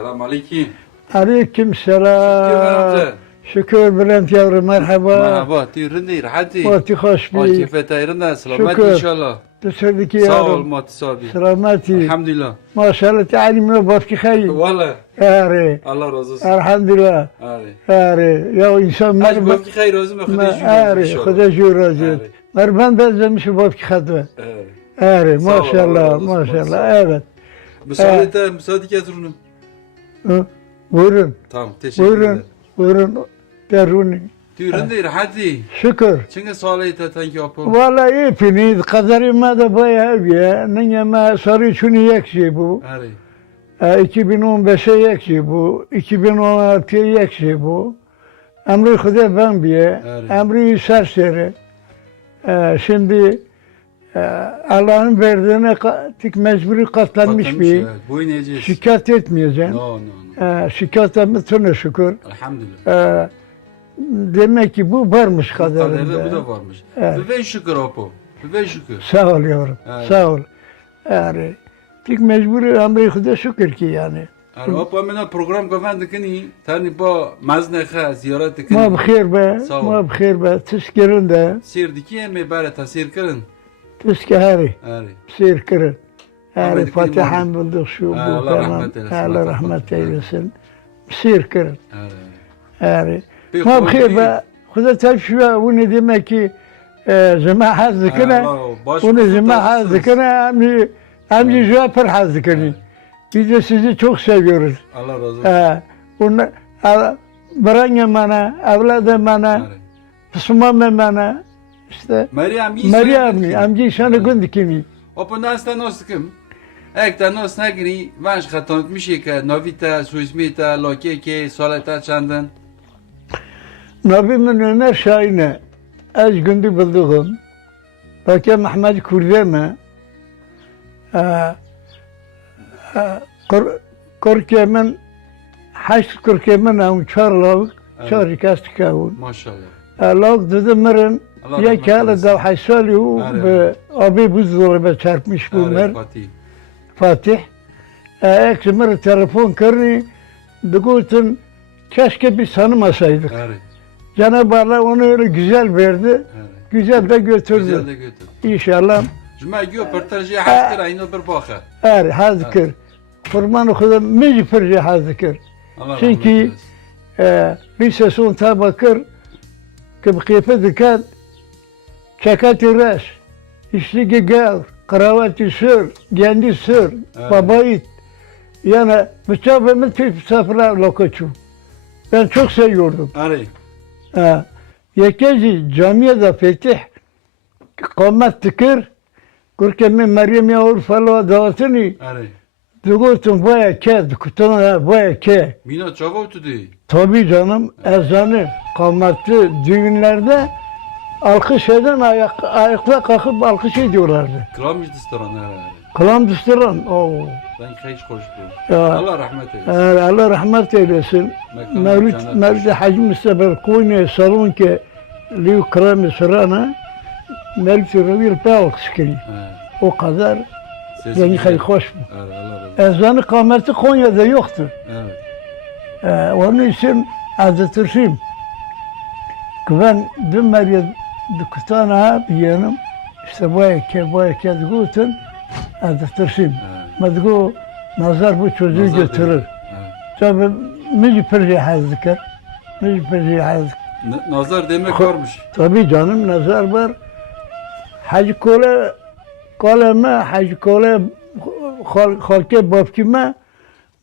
Selam aleyküm. Aleyküm Şükür selam. amca. Şükür Bülent yavrum merhaba. Merhaba. Tüyürün hadi. Mati hoş Ay bir. keyfet ayrında. Selamet Şükür. inşallah. Dışarıdaki Sağ ol yavrum. Mati sabi. Selamati. Elhamdülillah. Maşallah talimine bafki hayır. Valla. Ari. Allah razı olsun. Elhamdülillah. Ari. Ari. Ya insan Aç mer. bafki hayır olsun. Ari. Kuda jurazi. Mer ben benzemiş bafki hadve. Ari. Sağ ol, Allah Maşallah. razı olsun, Maşallah. maşallah. Evet. Müsaade getirinin. Buyurun. Tamam teşekkür Buyurun. ederim. Buyurun. Deruni. Tüyürün hadi. Şükür. Çünkü salih tanki yapı. Vallahi hepiniz kadarıma da bayağı ya. Neyme sarı şunu yekşi bu. Ari. 2015'e yekşi bu. 2016'ya yekşi bu. Emri Huda ben bir. Evet. Emri serseri. Şimdi Allah'ın verdiğine tek mecburi katlanmış bir. Boyun yiyeceğiz. Şikayet etmeyeceğim. No. Şikayetime şükür. Elhamdülillah. Demek ki bu varmış Kaderinde bu kaderinde. da varmış. Evet. Ve şükür apo. Ve şükür. Sağ ol yavrum. Evet. Sağ ol. Yani tek mecburi Emri Huda şükür ki yani. Yani apo mena program kafen dikini. Tani ba mazneha ziyaret dikini. Ma bxir be. Sağ ol. Ma bxir be. Tişkirin de. Sir dikiye mi bare tasir kırın. Tişkihari. Ari. Sir kirin. Yani Ahmet Fatihan bulduk şu bu Allah falan. rahmet eylesin. Allah rahmet eylesin. Sir kirin. Ari. Yani. Ma bxir be. Huda tefşve bunu demek ki zima hazdikine. Bunu zima hazdikine. Amci cevapır hazdikine. Biz de sizi çok seviyoruz. Allah razı olsun. Bunu bırakın bana, evladım bana, Müslüman bana, işte Meryem, amca sana gündü kimi. Apo nasıl nasılım? Ekta nasıl negri? Vanş katanık mişe ki novita, suizmita, lokeke, salata çandın. Nabimin Ömer Şahin'e az gündü bulduğum, Bakı Mehmet Kurdeme, Korkemen, haş Korkemen avun çarlav, çarı kastıkavun. Maşallah. Lag dedim Allah ya rahmet kâle eylesin. da haysali o abi buzdolabı çarpmış bu mer. Fatih. Eksimir telefon kırni. Dugutun keşke biz tanımasaydık. Cenab-ı Allah onu öyle güzel verdi. Güzel de götürdü. Güzel de götür. İnşallah. Cuma gö perterji haskır aynı bir bakha. Hazkır. Kurban okudum. Mecbur hazkır. Çünkü bir sesun tabakır ki bkıyıfı dikkat çakatı res işligi gel kravatı sür kendi sür babayit yani müçabemin tip safra lokaçu ben çok seviyordum. Yekeci camiye fetih kâmet tıkır kurkemin Meryem ya Urfalı dağıtını Dugutun baya ke, kutuna baya ke. Mina çava tudu. Tabii canım, ezanı, kâmetli düğünlerde alkış eden ayakla kalkıp alkış ediyorlardı. Kram istiran herhalde. Kılam düstıran. Ben hiç konuşmuyorum. Allah rahmet eylesin. Allah rahmet eylesin. Mevlid Hacı Mustafa Koyne salon ki liu kram sırana Mevlid Revir pe alkış kiri. O kadar yani hayır hoş mu? Ezanı kâmeti Konya'da yoktu. Onun için anlatırım. Ben dün Meryem kutana bir yanım işte bu eke gutun anlatırım. Madgo nazar bu çocuğu götürür. Tabii mecbur cihazlıkır. Nazar demek varmış. Tabii canım nazar var. Hacı koleme hacı kole halke babkime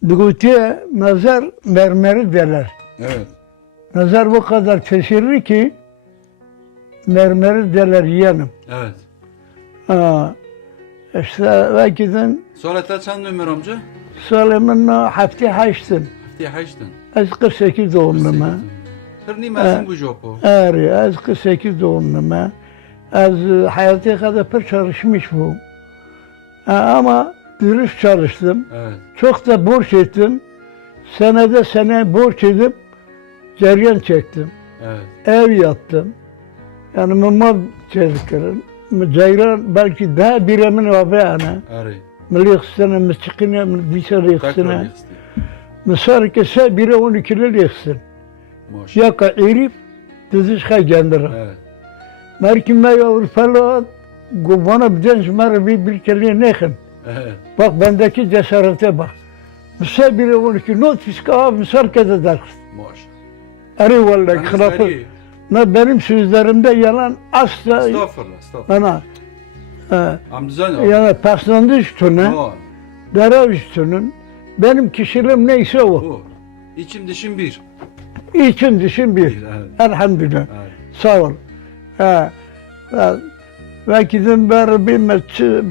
Dugutiye nazar mermeri derler. Evet. Nazar bu kadar teşhirli ki mermeri derler yeğenim. Evet. İşte vakitten Sonra kaçan numara amca? Süleyman hafta haçtın. Haftaya haçtın. Az 48 doğumluyum. Hırni mesin bu jopo. Az 48 doğumluyum. Az hayata kadar pek çalışmış bu. Ama dürüst çalıştım. Evet. Çok da borç ettim. Sene borç edip ceryan çektim. Evet. Ev yaptım. Yani mama çeliklerim. Ceyran belki daha biremin abi ana. Ari. Meliksene, mıçıkine, dışarı Takrar yıksene. Misal ki sen biri 12 lirasın. Maşallah. Ya ka irif diziş ha gendira. Evet. Merkim me Avrupalı bana bir mara bir kere nekin. Evet. Bak bendeki cesarete bak. Misal biri 12 not fiska misal kede ders. Maşallah. Arı vallahi Yalnız kılafı. Ali, Benim sözlerimde yalan asla Estağfurullah. Estağfurullah. bana Amcazan o. yani personel üstüne, O. dere üstünün benim kişiliğim neyse o. O. İçim dışım bir. İçin dışın bir. Evet. Elhamdülillah. Evet. Sağ ol. Ve gidin beri bir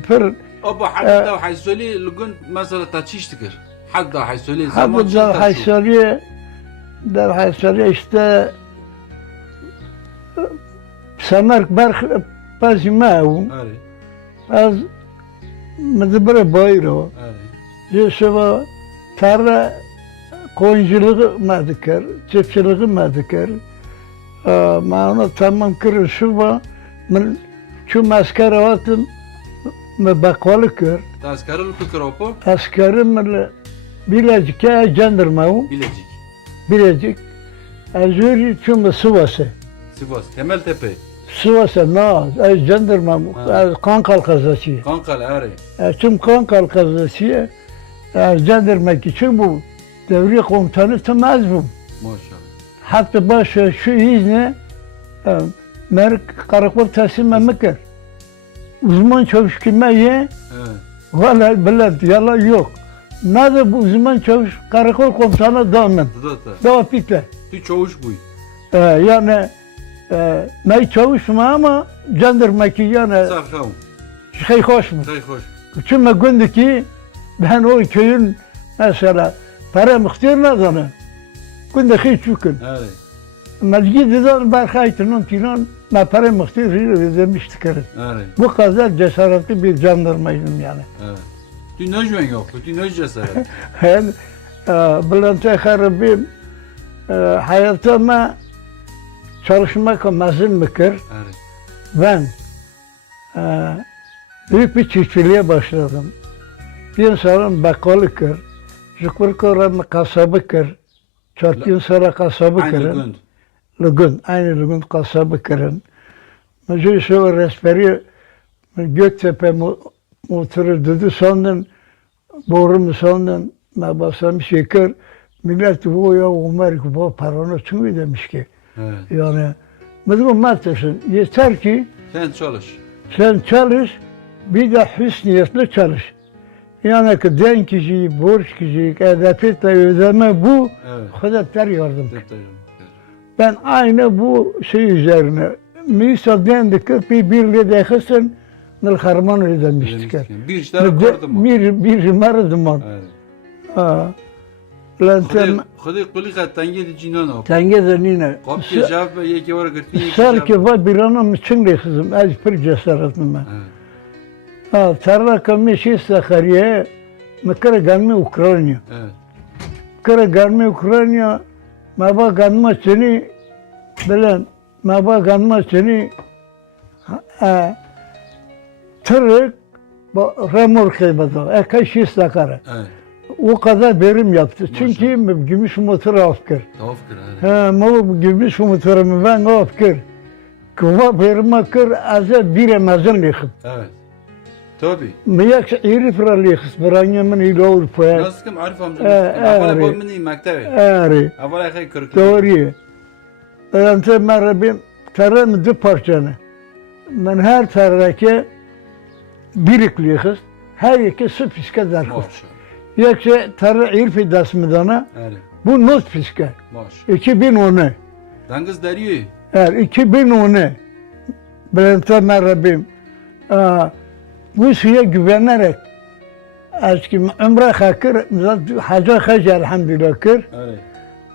pır Aba hatta haysuli lügun mesela taçiş tıkır. Hatta haysuli zaman hatta der haysariye işte semerk berk pazimau Evet. az mıdıbıra bayro Evet. Yusuf'a tarla koyunculuğu medikir, çiftçiliği medikir. Mağına tamam kırır şuba, şu maskara vatım, me bakvalı kır. Taskarıl tıkır opo. Askerim Bilecik ya jandarma Bilecik. Bilecik. Azuri çünkü Sivas'ı. Sivas. Temeltepe. Sivas'a naz, az jandarma, az Kankal kazası. Kankale. Evet. Tüm Kankal kazası, jandarma için bu devri komutanı tamaz bu. Maşallah. Hatta başı şu izni Merk karakol teslim emekir. Uzman çavuş kime ye? Evet. Valla bilet yalan yok. Nerede bu uzman çavuş karakol komutanı damın. Dıdata. Daha pitle. Tu çavuş buy. Yani ne çavuşma ama jandarma ki yani Safhav. şey hoş mu? Hay hoş. Çünkü gündü ki ben o köyün mesela para muhtir nazanı. Günde hiç yükün. Evet. Mescididen berkaytının tinan ma para muhtir demiştik. Evet. Bu kadar cesaretli bir jandarmaydım yani. Evet. Tu nöjven yok. Tu nöj cesaret. Ben Bülent Ekarabim hayatıma çalışmak mazın mıkır. Evet. Ben büyük bir çiftçiliğe başladım. Bir sonra bakkalı kır. Şükür kıran kasabı kır. Çok gün sonra kasabı Aynı kırın. gün. Lügun, aynı lügun kasabı kırın. Mesela şu resperi Göktepe motoru dedi sandın, boru mu sandın, ben basam şeker. Millet bu ya Ömer bu paranı çünkü demiş ki. Evet. Yani mesela Mert'sin yeter ki Sen çalış. sen çalış, bir de hüsniyetli çalış. Yani ki den kişi, borç kişi, edepitle ödeme bu, Evet. Hıdaptar yardım. Detaylı. Ben aynı bu şey üzerine, misal dendik ki bir lidekısın, nil harman ödemiştik. Bir işler kordu mu? Bir maradıman. Evet. Lantem, Hadi kuli kattange de cinan o. tenge denine. Kapçı cevap ve yeki var gırtı yeki Sar ki var bir anam için de kızım, az bir cesaretim ben. Evet. Tarla kamışı Sakarya, mekara ganmi Ukrayna. Evet. Kara ganmi Ukrayna, maba ganma seni, bilen, maba ganma seni, tırık, remorke bada, ekaşi Sakarya. Evet. O kadar verim yaptı. Çünkü gümüş motor afkır. Tavafkır. Evet. Bu gümüş motorumu ben afkır. Kıva verim akır, azı bir emazın lehim. Evet. Tabii. Miyaksa iri fralihis, Branyamın ile Avrupa'ya. Nasıl kim Arif amca? Avvala bu mini maktabi. Eri, Avvala hay kırık. doğru. Ben merhabim, tarım dü parçanı. Ben her tarlaki biriklihis, her iki su fiske derkis. Maşallah. Yoksa tarla irfi dasmıdana, Evet. bu not fiske. Maşallah. 2010'u. Dangız deriyor. Eğer 2010'u. Ben merhabim, bu suya güvenerek, eski ömre hakir, hacı hacı elhamdülillah kır. Evet.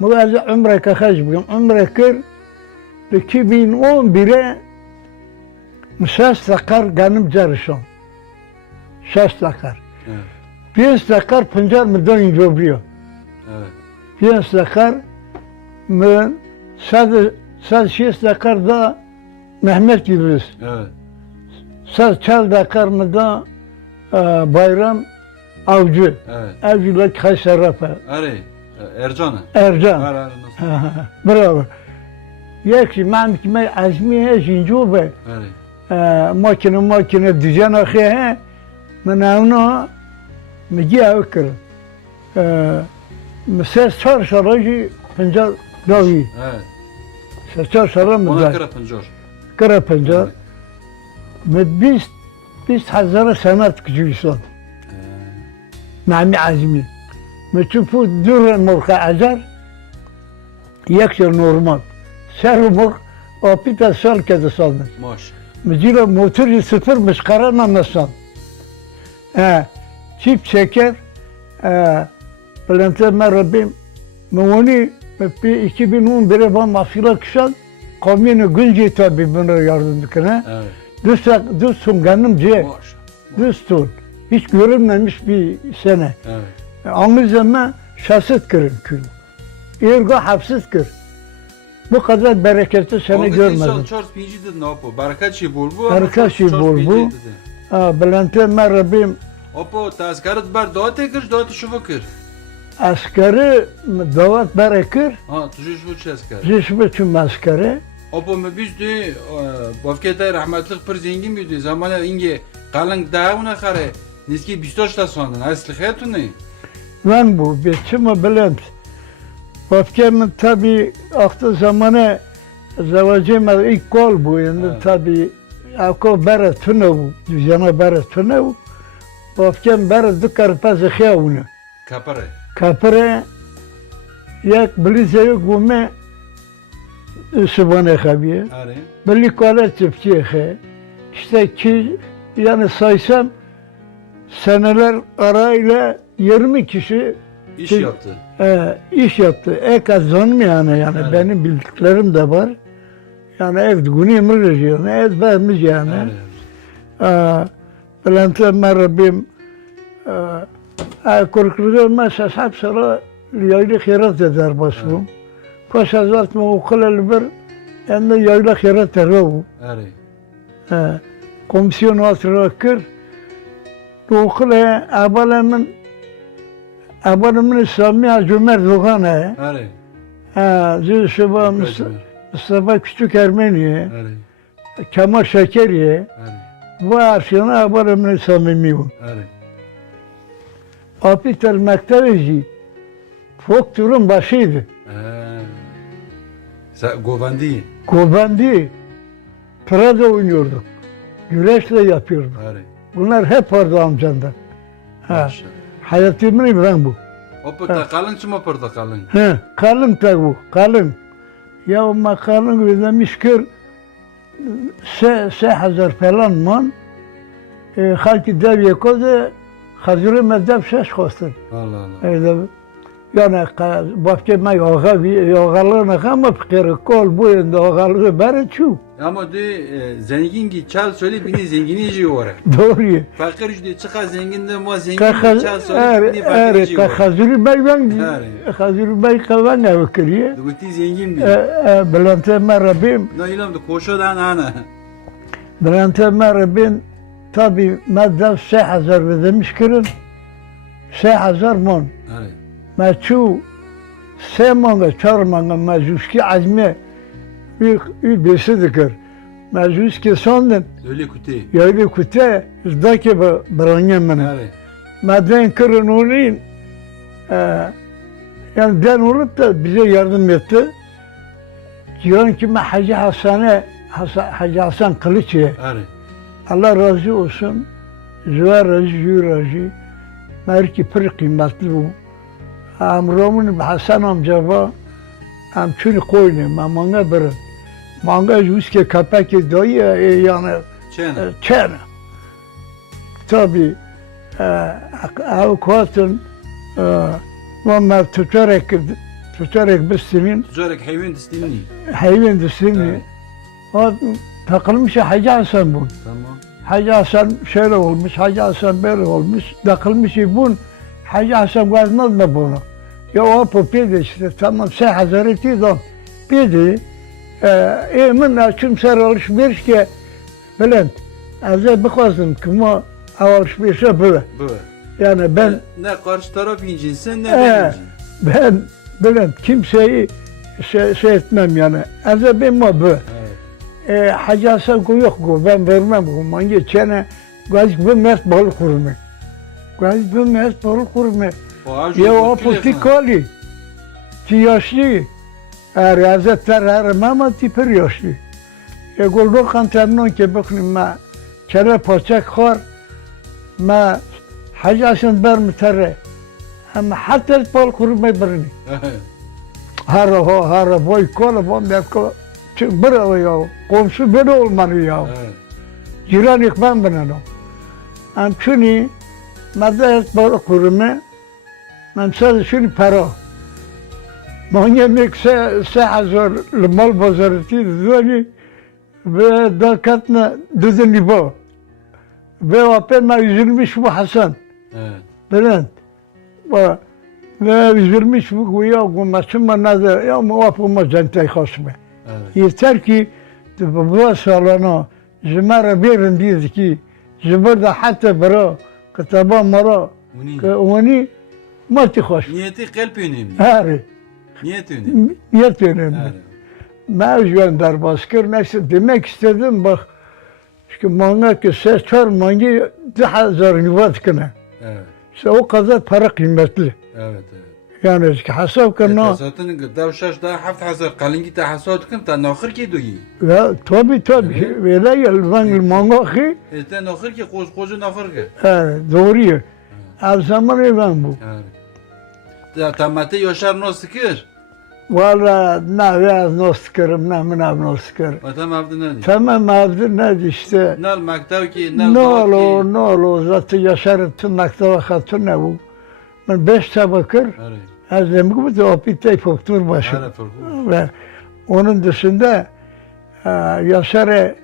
Bu az ömre hacı bugün ömre kır. 2011'e Müsas takar ganım carışım. Şas takar. Evet. Bir takar Puncar mıdan incobriyor. Evet. Bir takar mı sad şes takar da Mehmet Yıldız. Evet. Sad çal takar mı da Bayram Avcı. Evet. Avcılar Kaysarapa. Are. Ercan'ı. Ercan. Var Bravo. Yekşi man kime azmiye jinjo be. Makine düzen akıya من اونا میگی او کرد سه چهار سالگی پنجاه داوی Evet. سه چهار سال Ona مزد kıra pıncor. کرد پنجاه من بیست هزار سنت کجویسان معمی عزمی من چوفو دور مرخ ازر یک سال نورمال سر مرخ آپیتا سال کده سالن Moş. مجیلا موتوری صفر مشقره نمستان çift şeker Bülent'e Rabbim Mevoni 2011'e ben mafyala kışan kamyonu günce tabi bana yardım dikene. Evet. Düz sunganım diye. Moş. Düz tun. Hiç görülmemiş bir sene. Evet. Ama zaman şahsit kırın kül. İrga hapsit kır. Bu kadar bereketli seni görmedim. Çors pinci dedi ne yapı? Barakaçı bulbu. Barakaçı bulbu. Bülent'e Rabbim Opo tazkarat bar dağıtı kır dağıtı şuvu kır. askeri davet berekir. Ha tujur şuvu çi askar. Jişme tüm askeri. Opo me bizdi bafkete rahmetlik pır zengin büyüdü. Zamana inge kalın dağına kare. Neski bistoşla sondun. Aslı hayatı ne? Ben bu biçimi Bülent. Bafkemin tabi aklı zamanı zavacıma ilk kol bu. Yani tabi ako bere tünev. Düzene bere tünev. Bafkem bere dükkan pazı xiyavunu. Kapare. Kapıra yak bilize yok bu me sıvane xabiye. Are. Belli kale çiftçiye xe. İşte ki yani saysam seneler arayla 20 kişi İş yaptı. iş yaptı. Kazanım yani Evet. benim bildiklerim de var. Yani ev günü yani ev vermiş yani. Bülent'e Rabbim korkuyorum mesela hep sonra yaylı khairat eder basım. Kaç azalt mı okula bir yani yaylı khairat eder. Are. Komisyon atıyor kır. Okula abalımın İslami Cömert Doğan'a. Are. Zülşüba Mustafa Küçük Ermeniye. Are. Kemal Şekeriye. Are. Bu arsiyona abalımın samimi bu. Are. Apitel Mektevici Foktur'un başıydı. Sen govandi. Gobendi Prada oynuyorduk. Güreşle yapıyorduk. Are. Bunlar hep vardı amcandan. Maşallah. Hayatımın ben bu. Opo ta kalın çıma porta kalın. Kalın tabi bu, kalın. Ya ama kalın ödemiş kır 3000 falan man. Halki dev yekodu Hazırı mezdef şaş kostun. Allah Allah. Yani bakçema yoğalığına ama fikri kol bu yanda yoğalığı beri çu. Ama de zengin ki çal söyle beni zengin iyice var. Doğru. Fakir işte çıkar zengin de ama zengin çal söyle beni fakir iyice var. Hazırı bey ben Hazırı bey kavan evkiriye. Duyti zengin bir. Bülent'e Rabbim. Ne ilam da koşudan ana. Bülent'e Rabbim tabi mezdef 3000 ödemiş kırın. 3000 man. Evet. Maçu 3 manga 4 manga majuski azmi birisi dikir. Majuski sondın. Öyle kuti. Yaylı kute zdaki branyan bana. Evet. Maden kırın onun yani den olup da bize yardım etti. Diyorum ki Hacı Hasan Kılıç'ı. Evet. Allah razı olsun. Züver razı, züver razı. Merki pır kıymetli bu. Amramın Hasan amca var. Amçını koyun, manga bırın. Manga yüzke kapaki dayı yani çene. Tabi avukatın ama tutarak bistinin. Tutarak hayvan distini. Hayvan distini. Takılmış Hacı Hasan bu. Tamam. Hacı Hasan şöyle olmuş, Hacı Hasan böyle olmuş. Takılmış bun. Hacı Hasan varmaz mı bunu? Ya o popiydi işte, tamam sen hazıreti don. Pidi, emin açım ser alışveriş ki, Bülent, azı bakasın ki o alışverişe böyle. Bu. Yani ben, Ne karşı taraf incinsin ne ben incin. Ben Bülent kimseyi şey etmem yani. Azabım o bu. Evet. Hacı Hasan yok bu. Ben vermem bu. Man geçene gaz bu mes balık kurma. Gaz bu mes balık kurma. Ya o politikali. Ti yaşlı. Riyazetler aramama ti per yaşlı. Gol kan temnon ki bakın ma çare paçak khar ma Hacı Hasan bermtere. Ama hatta balık kurma berni. Hara boy kola bom yapko. Çünkü böyle ya komşu böyle olmalı ya. Evet. Jiran ikman bana. Am çünkü madde balık kurma. Ben sadece şunu para. Manya mikse sehazor mal bazareti düzeni ve dakatna düzeni bu. Ve apema üzülmüş bu Hasan. Evet. Bülent. Ve üzülmüş bu ya bu maçıma nazar ya mu apuma cantay khasme. Evet. Yeter ki bu salona jmara birin diz ki jbarda hatta bro kitaba mara oni ma tikhoş. Niyeti kalp önemli. Hari. Niyet önemli. Niyet önemli. Evet. Mevzuan darbaskır neyse demek istedim bak. Çünkü manga ki ses çar mangi daha zor nivat kına. Evet. İşte o kadar para kıymetli. Evet. Evet. Yani hesap kına. Zaten davşaş daha haft hazır kalıngi ta hasat kim ta nakhir ki doyi. Ya tabi öyle yalvan manga ki Ta nakhir ki kozu nakhir ki. doğru. Al zaman ben bu. Evet. Ta tamate yaşar nasıl kır? Valla ne biraz nostkarım ne mınav noskar. Atam avdı ne? Tamam abi ne işte. Nal maktav ki Ne nal olur zaten yaşarım tırnakta vakatı ne bu. Ben 5 tabakır. Evet. Azem gibi de opitay foktur başı. Evet. Ve onun dışında yaşarı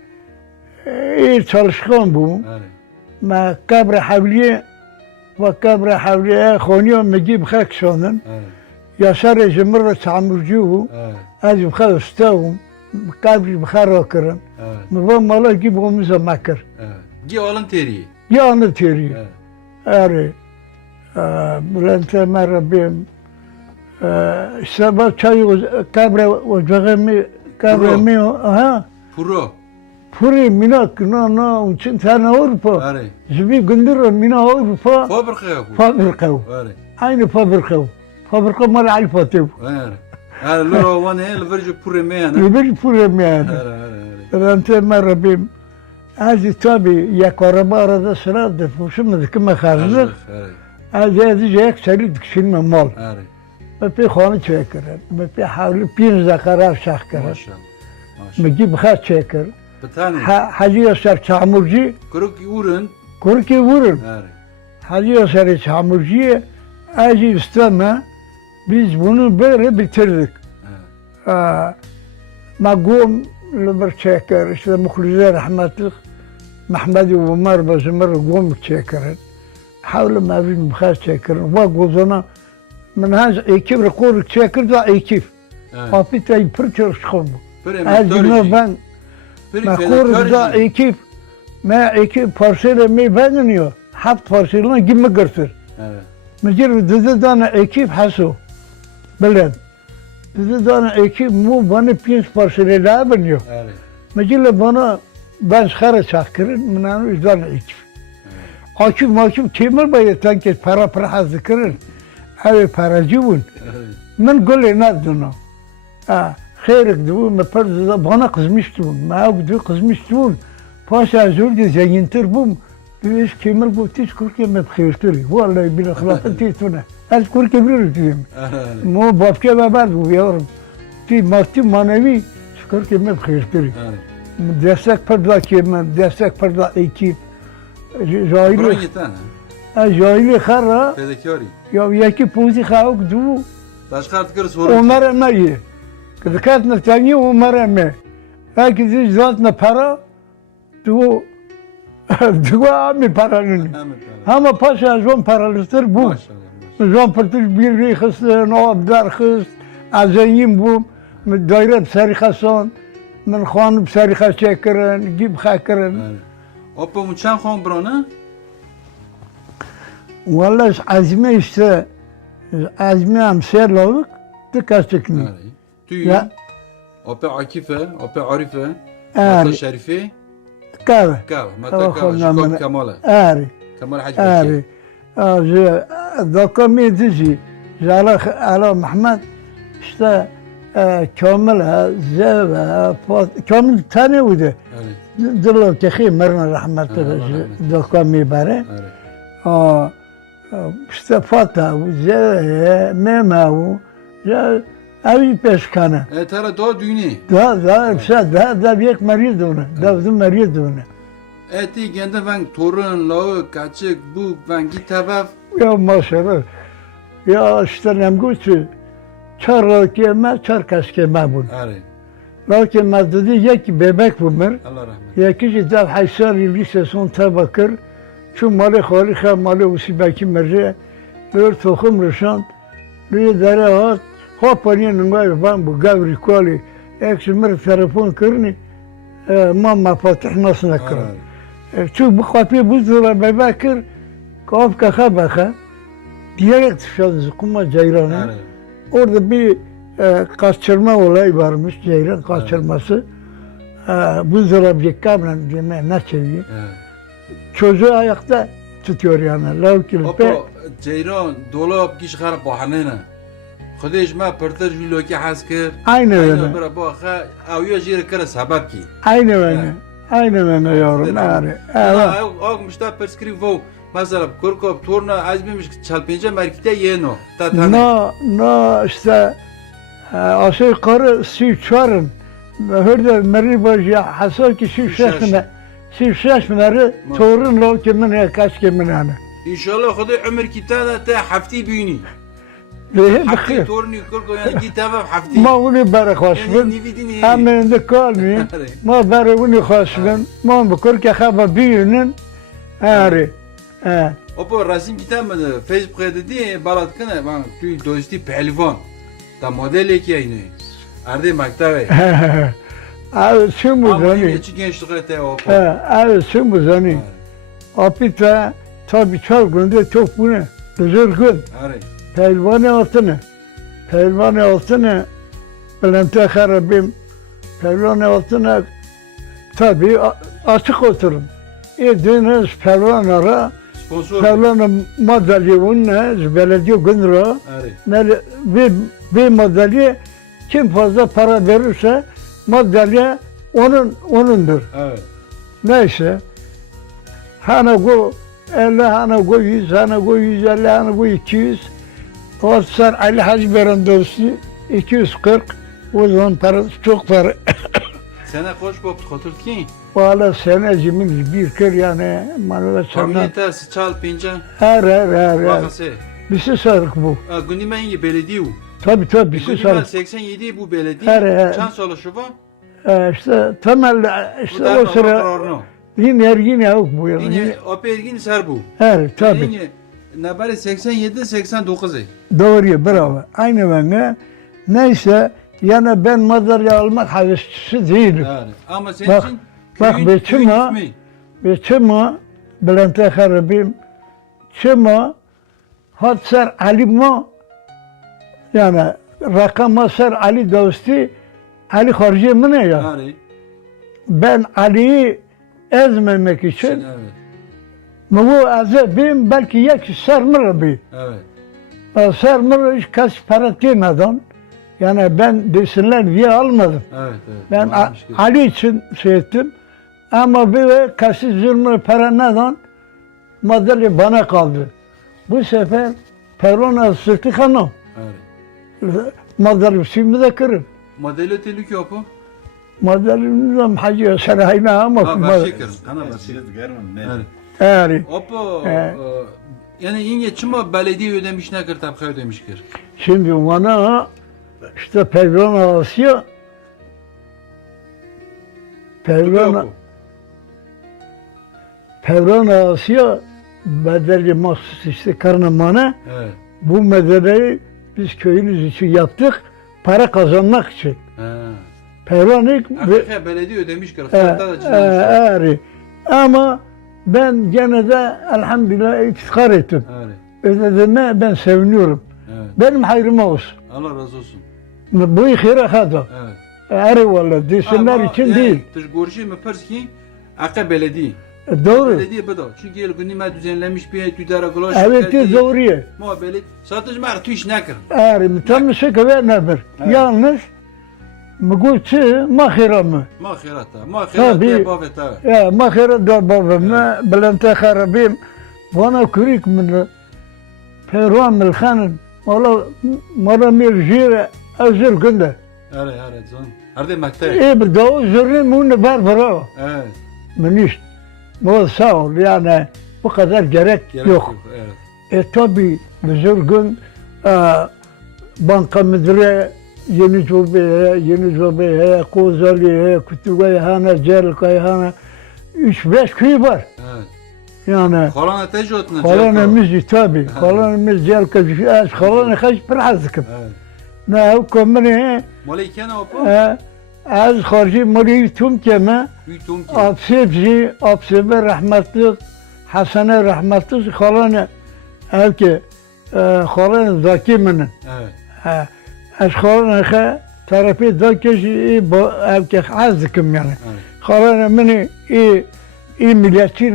iyi çalışkan bu. Evet. Ma kabri havliye ve kabri havliye khoniyo mecib khak şonun. Evet. yaşarı jimr tamurcu. Evet. Az بخير استوهم قابل بخير وكرم Evet. مبام مالا جيبهم مكر Evet. Gi alın teriyi. يعني تيري Evet. اري بلانت مرة بيم سبب شاي كابرا وجغمي كابرا برو. مي ها Puro. فوري ميناك نا وشنت انا اوربا Evet. زبي قندر مينا اوربا Fabrika yapıyor. فابرقو Evet. عين فابرقو مال على الفاتيب Evet. Yani loro vane el verje pure meyana. يبي فوري ميانا Evet. بلانت مرة بيم هذه تابي يا كهرباء رضا سراد وشو ما كما خارج Evet. هذه جاك سريد كشين من مال Evet. ما في خانة شاكر ما في حاول بين زكرار شاكر Maşallah. ما جيب خات شاكر Bir tane. حاجي يسار تعمرجي Kuruk urun. كوركي ورن Evet. حاجي يسار تعمرجي اجي استنى biz bunu böyle bitirdik. Evet. مقوم لبر شاكر işte مخلصة رحمتك محمد ومر بزمر قوم شاكر حاول ما في مخاز شاكر وقوزنا من هذا ايكيف ركور شاكر ده ايكيف Evet. فابي تاي برشر شخم Bir از ما emektörü. بان Bir ما كور ده fedakarı. ايكيف ما ايكيف فارسيل مي بانيو حط فارسيلنا جيب مقرتر Evet. مجرد ده دانا ايكيف حسو بلد ده دانا ايكيف مو باني بينس فارسيل لا بنيو Evet. مجرد بانا ben خارج شاكرين من انا اجدان ايكيف Akif makif temir bayıtan ki para hazırkırın. Abi para cibun. Evet. Men gole nadına. Xeyrik dibu me perde bana kızmıştı bu. Ma bu kızmıştı bu. Paşa zurdi zengintir bu. Düş kemir bu tiş kurke me xeyirtir. Vallahi bil xilafet tituna. Az kurke bir diyeyim. Evet. Mo babke babar bu yavrum. Ti maddi manevi kurke me xeyirtir. Evet. Destek perde ki men destek perde ekip. Buran Jahili yeter jahili khara Fedakarı. ya yaki puzi khawk du Başka atkır soru. Umar emayi kızkat na tani Umar eme lakin zat na para du du ami paranın ama paşa zon paralıstır bu Maşallah. zon partil bir rihs no abdar khis azayim bu daire sarikhason من خان بسرخه چکرن گیب خکرن Opa muçan xon brona? والله عزمه işte Azmi am serlavuk tıkastıkni. Arı. Tüyü. Ya. Ope Akife, Ope Arife, Arı. Mata Şerife, Kahve. Kav, Kav, Mata Kav, Kav, Şikop Kemal'e. Arı. Kemal Hacı Bekir. Arı. Dokumi dizi. Ala Mehmet işte Kamil ha, Zeva, Kamil tane buydu. Arı. Dırlav tehi merna rahmetli Allah rahmet dokumi bare. Arı. İşte Fatah, Zeva, Mema, evi peşkanı. Tara doğu düğünü. Da bir meriz ona. Da meriz ona. Eti kendi ben torun, lağı, kaçık, bu, ben git tabaf. Ya maşallah. Ya işte nemguçu. Çar keme, çar kaskeme bun. Arı. Lakin dedi yek bebek bunlar. Allah rahmet. Yeki de Haysar Liseson tabakır. Şu malı harika malı usibaki merce. Lör tohum rışan. Lür dere hat. Hopaniye nungay ben bu gavri kuali. Eksimir telefon kırni. Mama Fatih nasıl kır. Şu bu kapıyı buzdular bebekir. Kaf kaka baka. Diyerek tuşadı kuma Ceyran'a. Arı. Orada bir kaçırma olayı varmış, Ceyran kaçırması. Buzdolabı kamla diyeme ne çeviriyor. Çocuğu ayakta tutuyor yani. Lavkil pe. Opo Ceyran dolap giş xarab bahanena. Xudej ma pertaj viloki haskir. Aynı öyle. Bira bu axa aviyo jir kara sabab ki. Aynı öyle. Aynı öyle yavrum. Yani. Evet. Ağ müşta perskrivo. Mesela Kurkop torna azmemiş çalpince merkite yeno. Tatane. No işte aşağı yukarı sivçarın. Hırda meri bacı hasar ki sivşaşmları torun lavkimine kaç kimine yani. İnşallah Xuday ömür kitada ta hafti büyüni. Ve Hafti torni Kurkop yani kitaba hafti. ما وني بارك Yani خاشبن nividini. أما عندك قالني ما بارك وني خاشبن ما بكر كخابة بينن هاري Opo resim kitabı Facebook'ta dedi balatkana ben tüy dosti pehlivan. Ta model ki aynı. Ardı maktabe. هذا سمو Ama زاني yine gençlikte te opo. هذا سمو زاني أبيتا tabi çal günde çok bu ne? Düzgün. Arı. Pelvanı altına Bülent'e harabim. Pelvanı altına tabi açık oturun. Ediniz pelvanlara Sponsor. Pelvanı madalya onunla belediye günra. Arı. Bir madalya kim fazla para verirse madalya onundur. Evet. Neyse. Hani bu 50, hani bu 100, hani bu 150, hani bu 200. Ortsar Ali Hacı Beren dostu 240. O zaman para çok para. Sana hoş bop xoturt ki. Valla senecimin bir kere yani manuel sana. Kamiyete sıçal pinca. Her. Vakası. Bir şey sarık bu. Gündime iyi belediye u. Tabii bir şey Gündime sarık. 87 bu belediye. Her. Çan solu şu bu. İşte temel Bu işte da o sıra kararını. yine yok bu yani. Yine o pergin ser bu. Her tabii. Yine nabari 87 89. Doğru bravo. Aynı bana. Neyse yani ben madalya almak havesçisi değilim. Yani ama senin Bak, için bak köyün, be köyün çıma. ismi. Ve çıma Bülent'e harabim. Çıma Hatsar Ali mo yani rakam Sar Ali dosti Ali harcı mı ne ya? Yani. Ben Ali'yi ezmemek için Evet. bu azabim belki yek sarmır bir. Evet. Sarmır kaç para demeden yani ben desinler diye almadım. Evet. Ben Varmış ki. Ali için şey ettim. Ama bir kaşı zırmır para neden madalya bana kaldı. Bu sefer Perona Sırtı Hanım Evet. madalya şimdi de kırın. Modeli telik yopu. Madalyamızdan Hacı Sarayına ama Ha başlıkırım. Kana başlıkırım. Evet. yani Opo. Yani inge çıma belediye ödemiş ne kır tabka ödemişkir. şimdi bana işte Perona Asya Perona Asya madalya mahsus işte karnamana Evet. bu madalyayı biz köyümüz için yaptık para kazanmak için. Ha. Peronik Afrika belediye ödemişkir. Fiyatlar da ciddi. ama ben gene de elhamdülillah iftihar ettim. Evet. Ödediğime ben seviniyorum. Evet. Evet. Benim hayrıma olsun. Allah razı olsun. Bu ihire hada. Evet. Eyvallah. Desinler için değil. Tış görüşü mü pers ki Akka belediye. Doğru. Belediye bu da. Çünkü el gündeme düzenlenmiş bir tüdara gulaş. Evet doğru. Muhabeli. Satış mar tuş nakır. Eğer tam şekve nedir? Yalnız mgutçı mahira mı? Mahirata. Mahirata Tabii. babeta. Ya mahira da babamla bilente harabim. Bana kurik min Perwan milxanın mala mirjire azır günde. Evet evet canım. Hadi maktar. Bir dağı zırrın bunu ver bravo. Evet. Meniş. Bu sağ ol yani bu kadar gerek Gerek yok. Evet. Tabi buzurgun banka müdürü yeni Zobe'ye, Kozali'ye, Kütügayhan'a, Cerkayhan'a 3-5 köy var. Evet. Yani Kolana tecrütne. kolonimiz tabi. Kolonimiz Cerkayhan'a, kolonu kaç pırhazıkım. Evet. Ne hükümünü Maleyken opo. az harcı mali tüm keme Büyütüm ki. Apsebe rahmetli Hasan'e rahmetli kolonu evki kolonu zaki minin. Evet. از خالن خا طرفی دکش ای با اب که حز کم یعنی Evet. خالن منی ای ملیتی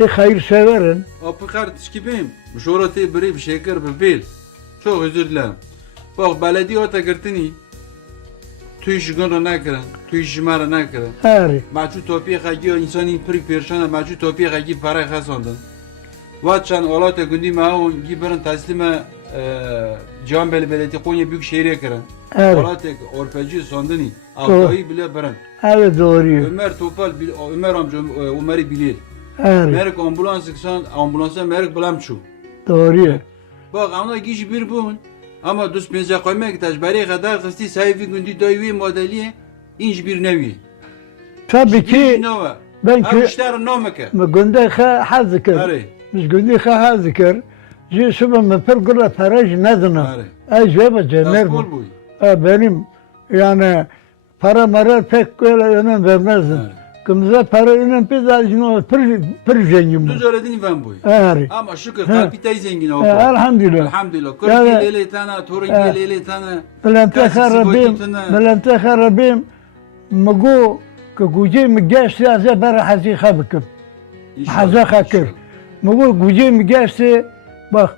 ای خیر severin. Opo kar tişkibim. Müşorati biri bir şeker bir bil. Çok özür dilerim. Bak belediye ota girtini. Tüyş günü ne kırın. Tüyş jimara ne kırın. Heri. Maçu topiye kagiyo insanın prik perşana maçu topiye kagi para kazandın. Vatçan olata gündü maun giberin teslime Cihan Belediye Konya Büyükşehir'e kırın. Evet. Olatek orpacı sonduni. Altayı bile bırak. Evet doğru. Ömer Topal, Ömer amca Ömer'i bilir. Heri. Merk ambulans sıksan ambulansa merk bilamçu. Doğru. Bak ama giş bir bun. Ama dus benze koymak taş bari kadar kısti sahibi gündü dayvi modeli inç bir nevi. Tabii ki nova. ben ki işler nomaka. günde ha hazıkır. Ari. Biz günde ha hazıkır. Ji şuba me per gula paraj nedina. Ari. Ay cevap cener bu. Gaspol bu. Benim yani para mara pek öyle önem vermezdim. Evet. Kımıza para önem pek acını per zengin bu. Düz öğredin ben bu. Eğer. Ama şükür kalpitay zengin oldu. Elhamdülillah. Elhamdülillah. Yani- Kırk lele tane, torun lele tane. Belente harabim mgu كجوجي مجاشتي أزا برا حزي خبكم حزا خاكر مقول جوجي مجاشتي بخ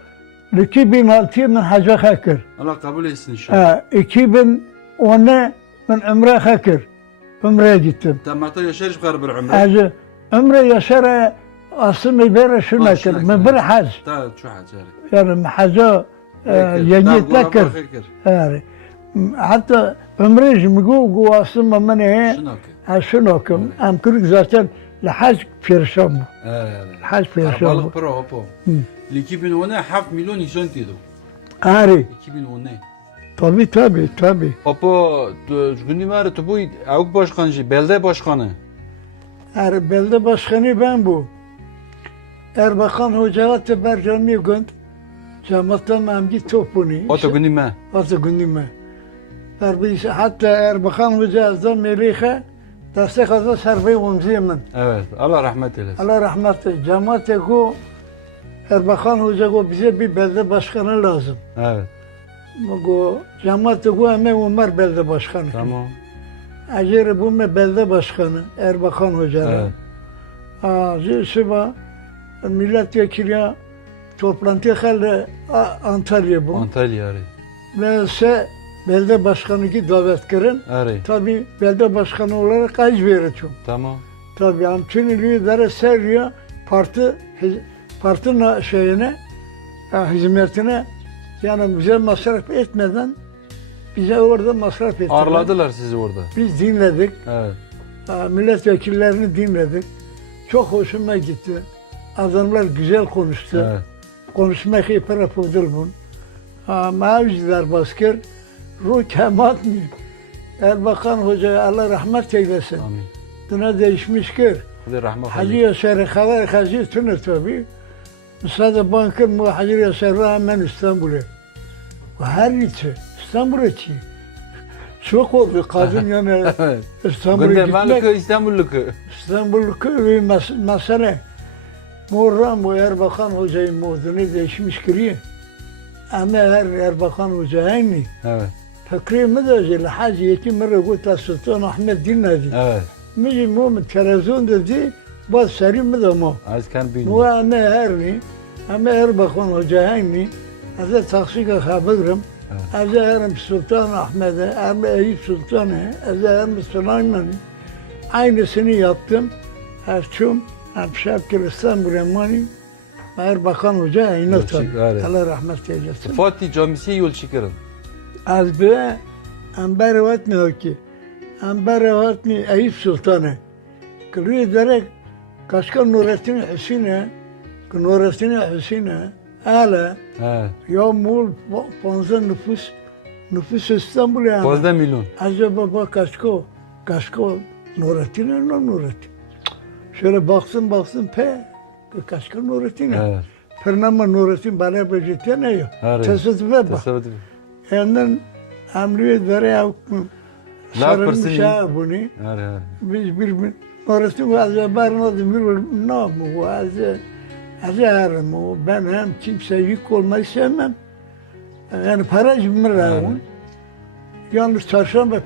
2006 من حزا خاكر Allah kabul etsin inşallah. 2010 من عمره خاكر عمره جتم Tamata yaşarız kadar bir ömrü. از عمره يسار أصلا برا شو نكر من برا حز Ta şu hacer. يعني حزا يجيت لكر يعني حتى عمره مقول جو أصلا من هي Şunu ki. شنوكم ام كرك zaten لحاج بيرشام Evet. لحاج بيرشام Arabalık para opo. 2010'a 5 milyon insan diyordu. آري 2010'a. tabi Opo gündümer tu bu avuk başkanı, belde başkanı. آري belde başkanı ben bu Erbakan Hoca'a teber cami gönd Cemaattan amgi topuni O da gündüme. Atı gündüme Erbiyse hatta Erbakan Hoca azdan melihe Destek azda serbeyi umziyemin Evet. Allah rahmet eylesin. Allah rahmet cemaate go Erbakan Hoca go bize bir belde başkanı lazım Evet. Go cemaate go eme Ömer belde başkanı Tamam. Acer bu me belde başkanı Erbakan Hoca'ya. Evet. Şuba milletvekili toplantı halde Antalya bu. Antalya arı. Ve se belde başkanı ki davet kırın. Arı. Tabi belde başkanı olarak kaç vereceğim. Tamam. Tabi amçın lideri seriyor parti şeyine hizmetine yani bize masraf etmeden bize orada masraf ettiler. Ağırladılar sizi orada. Biz dinledik. Evet. Milletvekillerini dinledik. Çok hoşuma gitti. Adamlar güzel konuştu. Evet. Konuşmak iyi yapıldır bun. Mavizler baskır. Ruh kemat mı? Erbakan Hoca'ya Allah rahmet eylesin. Amin. Dına değişmiş kır. Hadi rahmet Hacı eylesin. Yasar'ı kadar hacı tünür tabi. Müsaade bankır mı Hacı Yasar'ı hemen İstanbul'a. Ve her içi İstanbul'a çi. Çok oldu kadın yani Evet. İstanbul'a Göndermelik gitmek. İstanbul'luk. İstanbul'daki bir mesele. Muharrem bu Erbakan Hoca'nın modunu değişmiş kiriyor. Ama Erbakan Hüseyin'i Evet. fikrimi de öyle Hacı Yetim Mırıgut'a Sultan Ahmet dinledi. Evet. Müzi mu televizyon dedi, bas serim de mu. Az kan Mu bilmiyor. ama herni, ama Erbakan Hüseyin'i, az taksika haberim, az erim Sultan Ahmet'e, ama Eyüp Sultan'ı, az erim Süleyman'ı. Aynısını yaptım. Açtım, Şapkir İstanbul Emani, Erbakan Hüseyin'i Yok, tabii. evet. Allah rahmet eylesin. Fatih Camisi yol çıkarın. Az be, ambar vatmıyor ki. Ambar vatmıyor Eyüp Sultan'ı. Kırıyor derek, Kaşka Nurettin Hüseyin'e, Nurettin Hüseyin'e, hala, Evet. ya mul, panza nüfus İstanbul yani. Fazla milyon. Acaba bak Kaşka Nurettin'e, Nurettin. Şöyle baksın, Kaşka Nurettin'e. Evet. Pernama Nurettin bana becete ne yok. Evet. Tesadüfe bak. Tesadüf. Yandan amriye dereye hükmü. Sarılmış Lapersini. ha bunu. Evet. Biz bir orası vazı barınadı bir namu vazı. Azarım o ben hem kimse yük olmayı sevmem. Yani para cimri. Yalnız çarşamba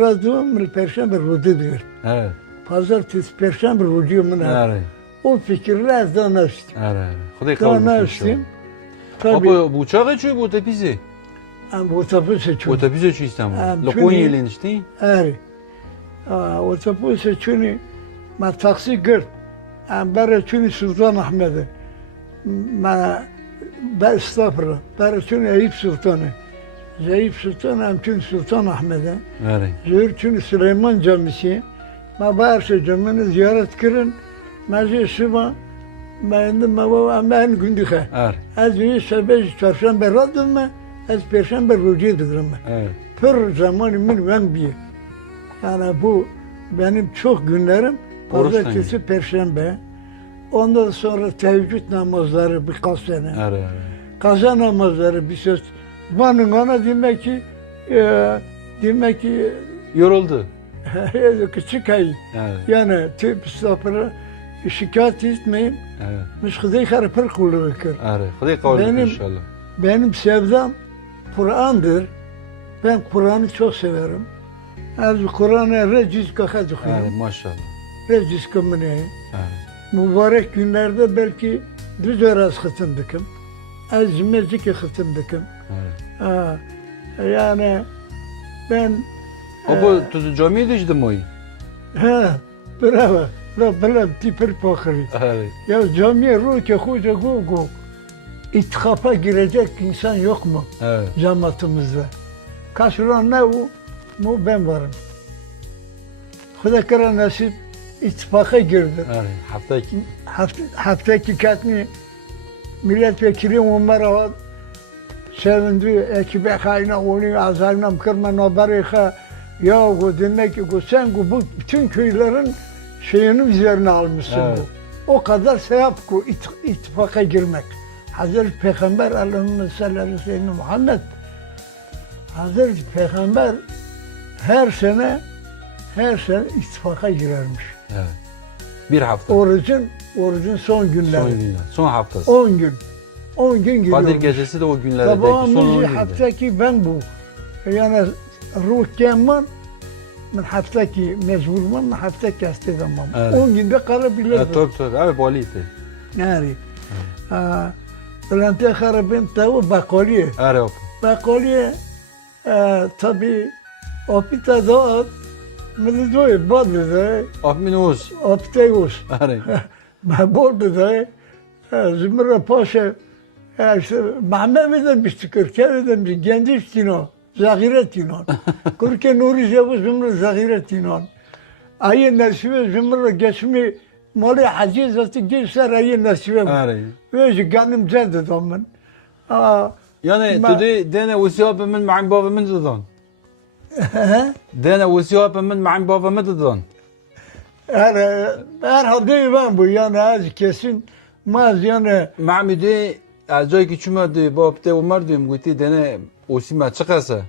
razı perşembe rudu diyor. Evet. Pazartesi perşembe rudu mu ne? Evet. O fikirle azdan açtım. Evet. Kudai kabul Daha etsin. açtım. Tabii. Ama bu uçağı geçiyor bu otobüsü. Bu otobüs seçiyorum. Otobüs geçiyor İstanbul. Çünkü- Lokonya'yla işte. Evet. Otobüs seçiyorum. Ma taksi gör. Ben çünkü Sultan Ahmet'e. Ben estağfurullah. Ben çünkü Eyüp Sultan'ı. Eyüp Sultan hem çünkü Sultan Ahmet'e. Evet. Zühür çünkü Süleyman Camisi. Ma bağırsa camini ziyaret kırın. Mezi sıva. Ben gündüke. Evet. Az bir sebebi çarşamba radım mı? Az perşembe rucu dıgırım. Evet. Pır zamanımın ben bir. Yani bu benim çok günlerim. Oruçtan Pazartesi, perşembe. Ondan sonra teheccüd namazları birkaç sene. Evet. Kaza namazları bir söz. Bana demek ki Yoruldu. küçük ay. Evet. Yani tüp stopları şikayet etmeyeyim. Evet. Mş kıdayı karı kulluğu kır. Evet. Kudai kabul etsin Benim- inşallah. Benim sevdam Kur'an'dır. Ben Kur'an'ı çok severim. Az Kur'an'a reciz kakacı Evet. koyuyorum. Maşallah. Reciz kımını. Evet. Mübarek günlerde belki düz öraz kıtındıkım. Az meciki kıtındıkım. Evet. Yani ben Ama tuzu camiye düştü mü? bravo. Bravo tipir pakırı. Evet. Ya camiye ruh ki hoca go. İtikafa girecek insan yok mu Evet. cemaatimizde? Kaçıran ne o? Mu ben varım. Huda kara nasip ittifaka girdi. Evet. Haftaki. Haftaki katni milletvekili onlara sevindi. Ekibe kayna onu azayla kırma nabariha. Ya bu demek ki sen bu bütün köylerin şeyini üzerine almışsın Evet. bu. O kadar sevap bu ittifaka girmek. Hazreti Peygamber Allahümme salli aleyhi ve sellem Muhammed Hazreti Peygamber her sene ittifaka girermiş. Evet. Bir hafta. Orucun son günleri. Son günler. Son haftası. 10 gün. 10 gün giriyormuş. Kadir gecesi de o günlerdeki son 10 Tabağımızı günde. haftaki ben bu. Yani ruh keman من haftaki mecburman من haftaki hastamam. Evet. 10 günde kalabilirdim. Evet, tabii. Evet, balıydı. Yani. Bülent'e harabim tavu bakoliye. Evet. Bakoliye tabi opita da mlidoy badlı Ahmin Oğuz. optayus. Evet. Bordu da Zümrüt Paşa işte Mehmet demişti Kırkaya demişti Gendiştino Zahiretino Kırkaya Nuri Cevuz Zümrüt Zahiretino Ayı nasibe Zümrüt geçmi Mali hacizatı geçser ayı nasibe Evet. ve canım zerdi zaman Yani Ma- tudi dene vesiyabe min ma'in baba min dıdan. Dene vesiyabe min ma'in baba min dıdan. yani herhalde ben bu yani az kesin maz yani Ma'mi de acayip küçüme de babte Umar diyorum guti dene osima çıkasa.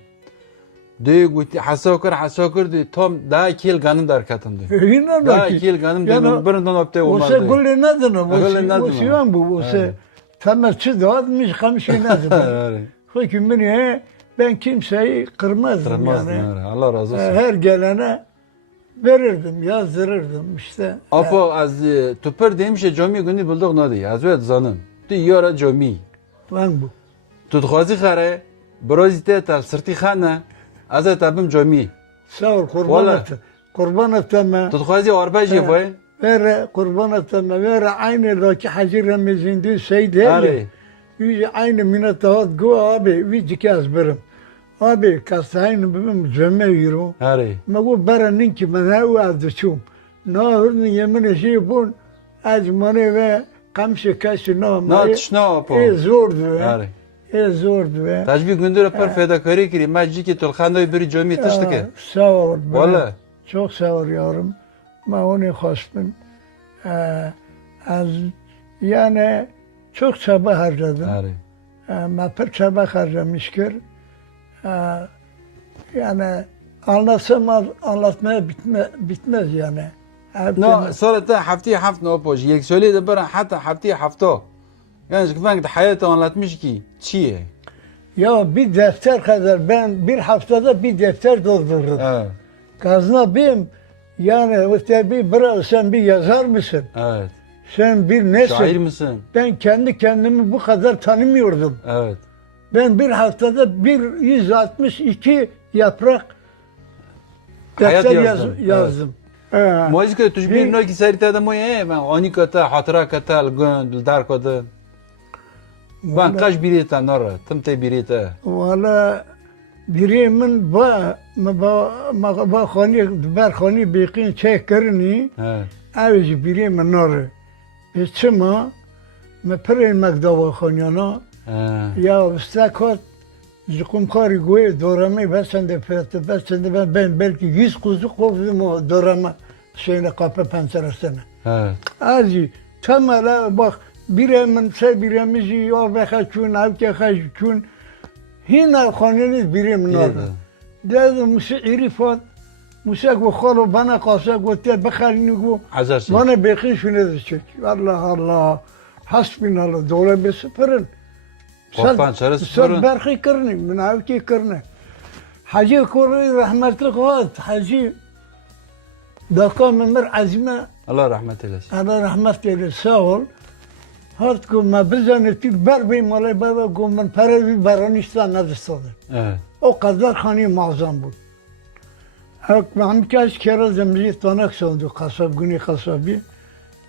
De guti hasakır de tam daha iki yıl ganım dar katımdı. inan Daha ki iki yıl ganım yani de birinden babte Umar Ose de. gulle nadına, Gulle nadına. ose yan bu, ose Evet. Tamam çıdağıtmış kamışı nazım. Are. Hükümünü ben kimseyi kırmazdım Kırmaz yani. are. Allah razı olsun. Her gelene verirdim, yazdırırdım işte. Apo az tupır demiş cami günü bulduk ne diye. Az ve zanım. Tu yara cami. Ben bu. Tudxwazi xare brozite ta sirti xana az tabim cami. Sağ ol kurban Vallahi. et. Kurban etme. Tudxwazi arbaji vay. Vere kurban etme. Vere aynı laki Hacı Ramazan diyor şey değil. Are. Yüce aynı minetahat go abi. Vici kez birim. Abi kastayını bibim cöme yürü. Are. Ma bu berenin ki ben her uazdıçum. Nahırın yemin şey bun. Acmanı ve kamşı kaşı Na namayı. tişna apo. Zordu. Are. Zordu. Tajbi gündür per fedakari kiri majji ki tulxandoy biri cami tiştike. Sağ ol. Valla. Çok sağ ol yavrum. Ma onu hoştum. Az yani çok çaba harcadım. Are. Ma pek çaba harcamışkır. Yani anlatsam anlatmaya bitmez yani. No sonra da haftaya haft no apo. Yek söyle de bana hatta haftaya hafto. Yani kıvan da hayatı anlatmış ki çiye. Ya bir defter kadar ben bir haftada bir defter doldururum. Evet. Kazına benim yani işte bir bırak sen bir yazar mısın? Evet. Sen bir nesin? Şair misin? Ben kendi kendimi bu kadar tanımıyordum. Evet. Ben bir haftada 162 yaprak Hayat defter yazdın. yazdım. Muazika tujbir no ki sarita da moye ben ani kata hatıra kata algın dar kodu. Ben kaç birita nara tım te birita. Valla birimin ba khani ber khani biqin çekerini Evet. avcı birimin nara. Çima me pere magdava khaniana ya istakot zikum khari goy dorame besende fete besende ben belki 100 kuzu kovdum o dorama şeyine kapı penceresine. Evet. Azı tamala bak biremin biremizi ya ve kaçun avke kaçun hina khaneli birim nara. Dedim musa irifat musa bu khalo bana qasa gote bakhalini go Hazar bana bekin şunu diyecek. Allah Allah. Hasbinallah dola be sıfırın. Korpan çarı sıfırın. Berki kırını, münavki kırını. Hacı Kuru rahmetli kovat. Hacı dakika memur azime Allah rahmet eylesin. Allah rahmet eylesin sağ ol. Hart kuma bizanetil berbi malay baba kuman paravi baraniştan nazistadı. Evet. O kadar hani muazzam bu. Hem kaç kere zemzi tanak sandı kasab günü kasabı.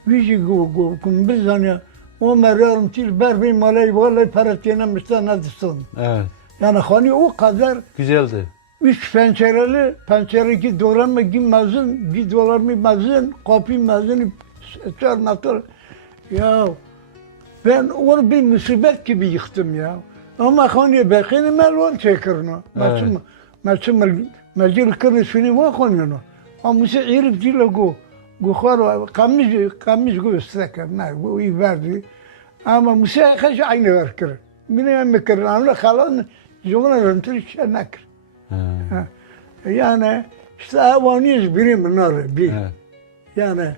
Vici kum bizane o merarım til berbi malay vallahi paratiyene mistan nazistadı. Evet. Yani hani o kadar Güzeldi. üç pencereli, pencereki doğranma gimmezin, bir dolar mı mazın, kapı mazın, çarmatır. Ya ben onu bir musibet gibi yıktım ya. Ama hani bekini melon çekirno. Mecil kırını şunu var konuyor. Ama mesela herif değil o. Gukhar kamış gösterken ne bu iyi verdi. Ama mesela kaç aynı verkir. Mine mekir anla kalan jona rentri şenek. Yani işte avaniyiz birim bunlar bir. Evet. Yani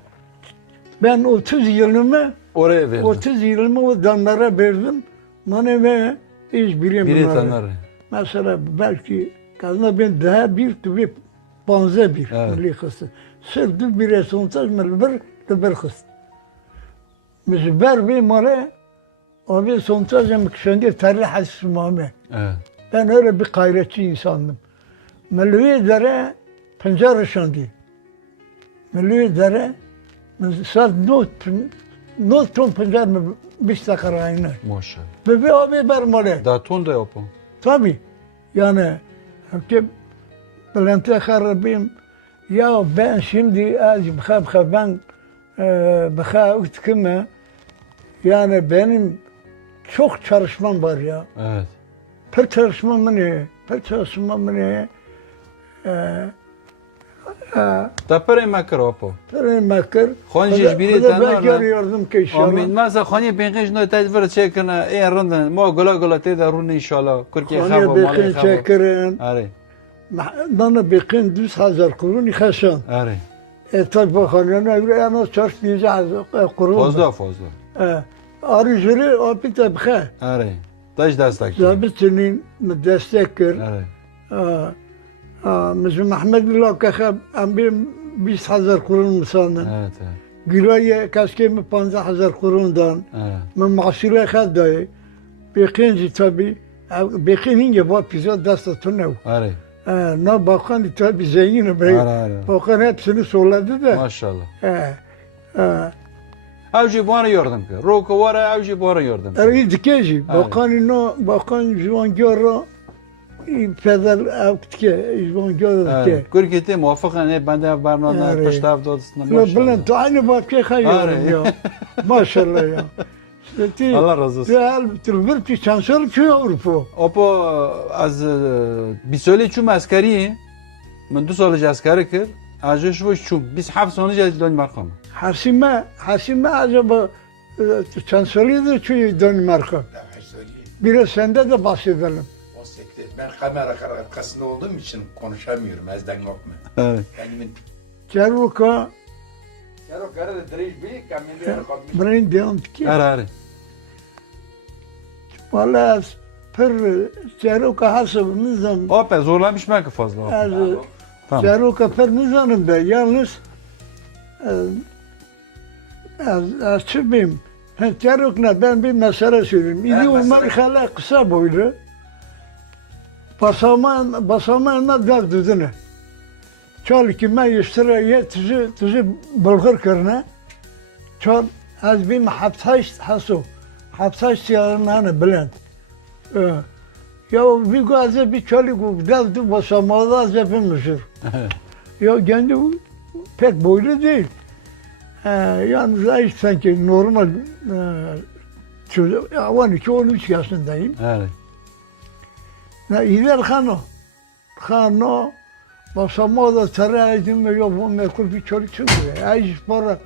ben 30 yılımı Oraya verdim. 30 yılımı o danlara verdim. Bana ve hiç birim Biri bunlar. tanır. Mesela belki kadına ben daha bir tübe panze bir Evet. milli kıstı. Sırf bir esontaj melber de bir kıstı. Mesela ber bir mare abi sontaj mükşendi tarih hasmame. Evet. Ben öyle bir gayretçi insandım. Melüye dere pencere şandi. Melüye dere saat not ton pencere mi 5 dakika aynı. Maşallah. Bebe abi bermale. Daha ton da yapın. Tabii. Yani ki Bülent'e harabim ya ben şimdi az bıxa ben bıxa utkime yani benim çok çalışmam var ya. Evet. Per çalışmam ne? Per çalışmam ne? Tapere makar apo. Per makar. Khonjish biri tanır. Görüyordum ki inşallah. Amin. Masa khani bengish no tadbir çekina e rundan mo gola te da run inşallah. Kurkiye Hani khabo bekin mali khabo. çekirin. Are. Bana bekin 200,000 kurun xaşan. Are. Tabii bakın yani ana çarş diyeceğiz kurun. Fazla fazla. arıcılığı o bir tabaka. Are. Taş destek. Zabitinin destek kır. Are. Mesela Mehmet Lakaka am bir 20,000 kurun misalın. Evet. Evet. Gülaya kaskemi 15,000 kurundan. Evet. من معصيله خد داي بيقين tabi بيقين يبغى بيزا دست تنو Are. نا باقان tabi zengin bey Are. bakan hepsini solladı da Maşallah. e Avcı bana yardım ki. Roku var avcı bana yardım. eri dikeci Are. bakan no bakan juvangara pedal avtke juvangara ke Kurketi muvaffakın hep bende barnağına Are. taştaf dodasında لا maşallah. بلن تو aynı bakya hayır ya maşallah ya Ti Allah razı olsun. Tülbür ki şansör ki Avrupa. Opo az bir söyle çum askeri. من دو سال askeri kır. Acı şu çum. Biz hafız onu geldi dön markam. Hasime acaba şansölye de çünkü Danimarka. Ben söyleyeyim. Biraz sende de bahsedelim. O sekte, ben kamera arkasında olduğum için konuşamıyorum. Ezden yok mu? Evet. Kendimin... Ceruka, Ya o karı da direkt bir kamera brain devam ki. Are. Valla per Ceruka hasıl nizam. Opa zorlamış mı ki fazla? Opa. Az Tamam. Ceruka per nizamım da yalnız az çıkmayayım. Ceruk'la ben bir mesele söyleyeyim. İyi Umar hala kısa boylu. Basamağına dev düzünü. Çal ki ben yüstüreye tuzu bulgur kırına. Çal az bir haptaş hasu. Haptaş yarınlarını bilen. Ya bir gazı bir çalı devdi basamağı az yapılmıştır. Ya kendi pek boylu değil. Yalnız ayıp sanki normal çocuk. 12-13 yaşındayım. Evet. İler Hano basamağı da saraydım ve yok bu mekul bir çocuk çıkıyor. Ayıp para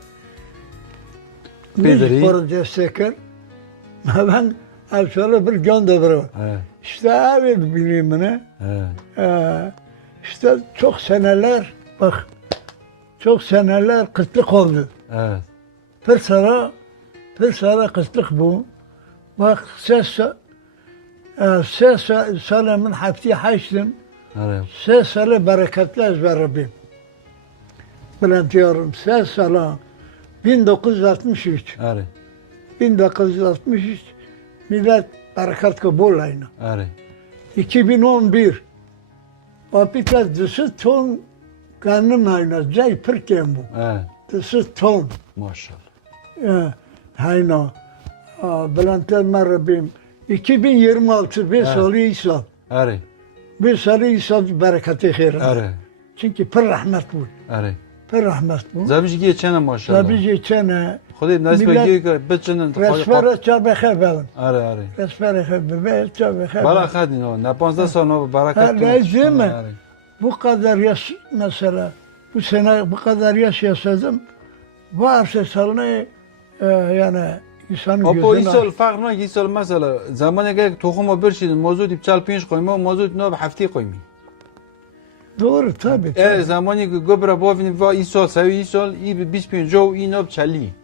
Bedri. ne para destekler. Ben şöyle bir gönderiyorum. Evet. İşte evet bilimine. Evet. İşte çok seneler bak çok seneler kıtlık oldu. Evet. Bir sıra kıtlık bu. Bak ses salemin hafti haçtım. Evet. Ses sale bereketli ezber Rabbim. Bülent diyorum ses sale 1963. Evet. 1963 millet bereket kabul aynı. Evet. 2011 Vapita dışı ton kanın aynı. Cay pırken bu. Evet. Dışı ton. Maşallah. Hayno. Bülent Elmer Rabbim. 2026 bir salı İsa. Evet. Bir salı İsa bereketi khir. Evet. Çünkü pır rahmet bu. Evet. Pır rahmet bu. Zabiş geçene maşallah. Tabii geçene خودی نسبت millet- گیری که بچنن resfere çabe khebelin. آره آره Resfere khebelin. Çabe بالا khebelin. خدین نه 15 سال نه برکت Ha, کنه. lazım mı? آره. Bu kadar yaş mesela bu sene bu kadar yaş yaşadım. Varsa salını yani insanın Apo gözüne. ایسال فرق نه ایسال مثلا زمانی که تخم برشید موضوع دیپ چال پینش قیمه و موضوع نه به هفته قیمی. Doğru tabii. زمانی که گبر باوین و ایسال سوی ایسال ای به 25 جو ای ناب چلی.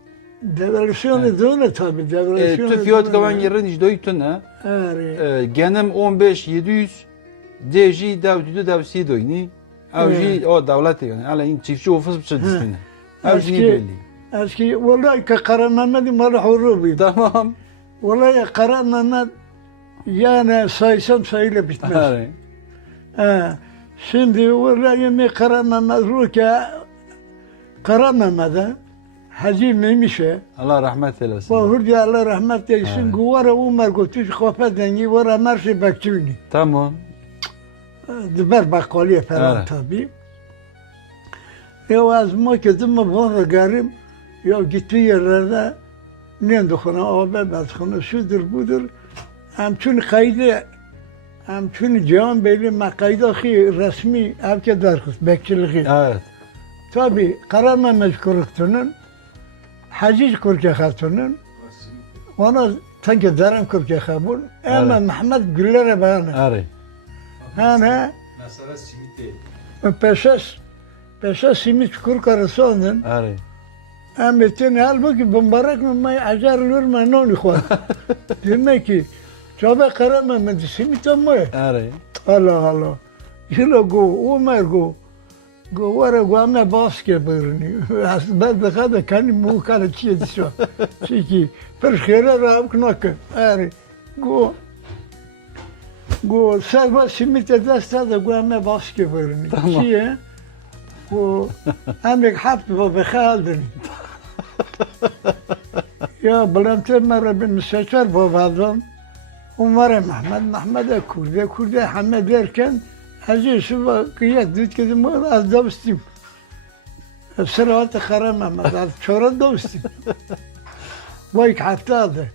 Devalüsyonu da öyle tabii. Devalüsyonu تو فیات کمان یرن اجدایی تو نه. گنم 15 700 دیجی دو دو دو سی دوینی. اوجی او دولتی yani. Hala این çiftçi ofis bir şey distine. Avcı ne belli. Eski vallahi Kara Mehmet'in malı hurubuyum. Tamam. Vallahi Kara Mehmet yani saysam sayıyla bitmez. آره. Şimdi vallahi mi Kara Mehmet ruka Kara Mehmet'e Hacı Memiş'e Allah rahmet eylesin. Vahur Allah rahmet eylesin. Evet. Guvara Umar götüş kafa dengi vara marşı bekçuni. Tamam. Diber bakkaliye falan Evet. tabii. Ya az mı kedim mi bunu garip. Ya gittiği yerlerde ne dokuna abi bedkhana şudur budur. Hem çünkü kaydı hem çünkü cihan belli makayda ki resmi evke derkız bekçiliği. Evet. Tabii Karaman mezkuruktunun Haciz Kurke Hatun'un ona sanki derim Kurke Habul ama Evet. Mehmet Güllere bana. آره. Hani Mesela simit değil. peşes simit kur karısı onun. آره. Ahmet'in halbuki mübarek mi acar lürme noni khwar. Demek ki çaba karama medisimi tamı. Are. Allah Allah. Yıla go, Ömer go. Go vara go ama baske birni. Ben de kada kendi mu kada çiğdi şu. Çünkü per xere rav knakı. Are. Go. Go serva simite dasta da go ama baske birni. Tamam. Çiğe. Go. Amek hafta ve khaldın. Ya bülent merre bin seçer babadan. Umarım Mehmet Kurde Hamed derken Hacı Şuba kıyat düt kedim az dostum. Sıravat Kara Mehmet az çoran dostum. Vay haftadı.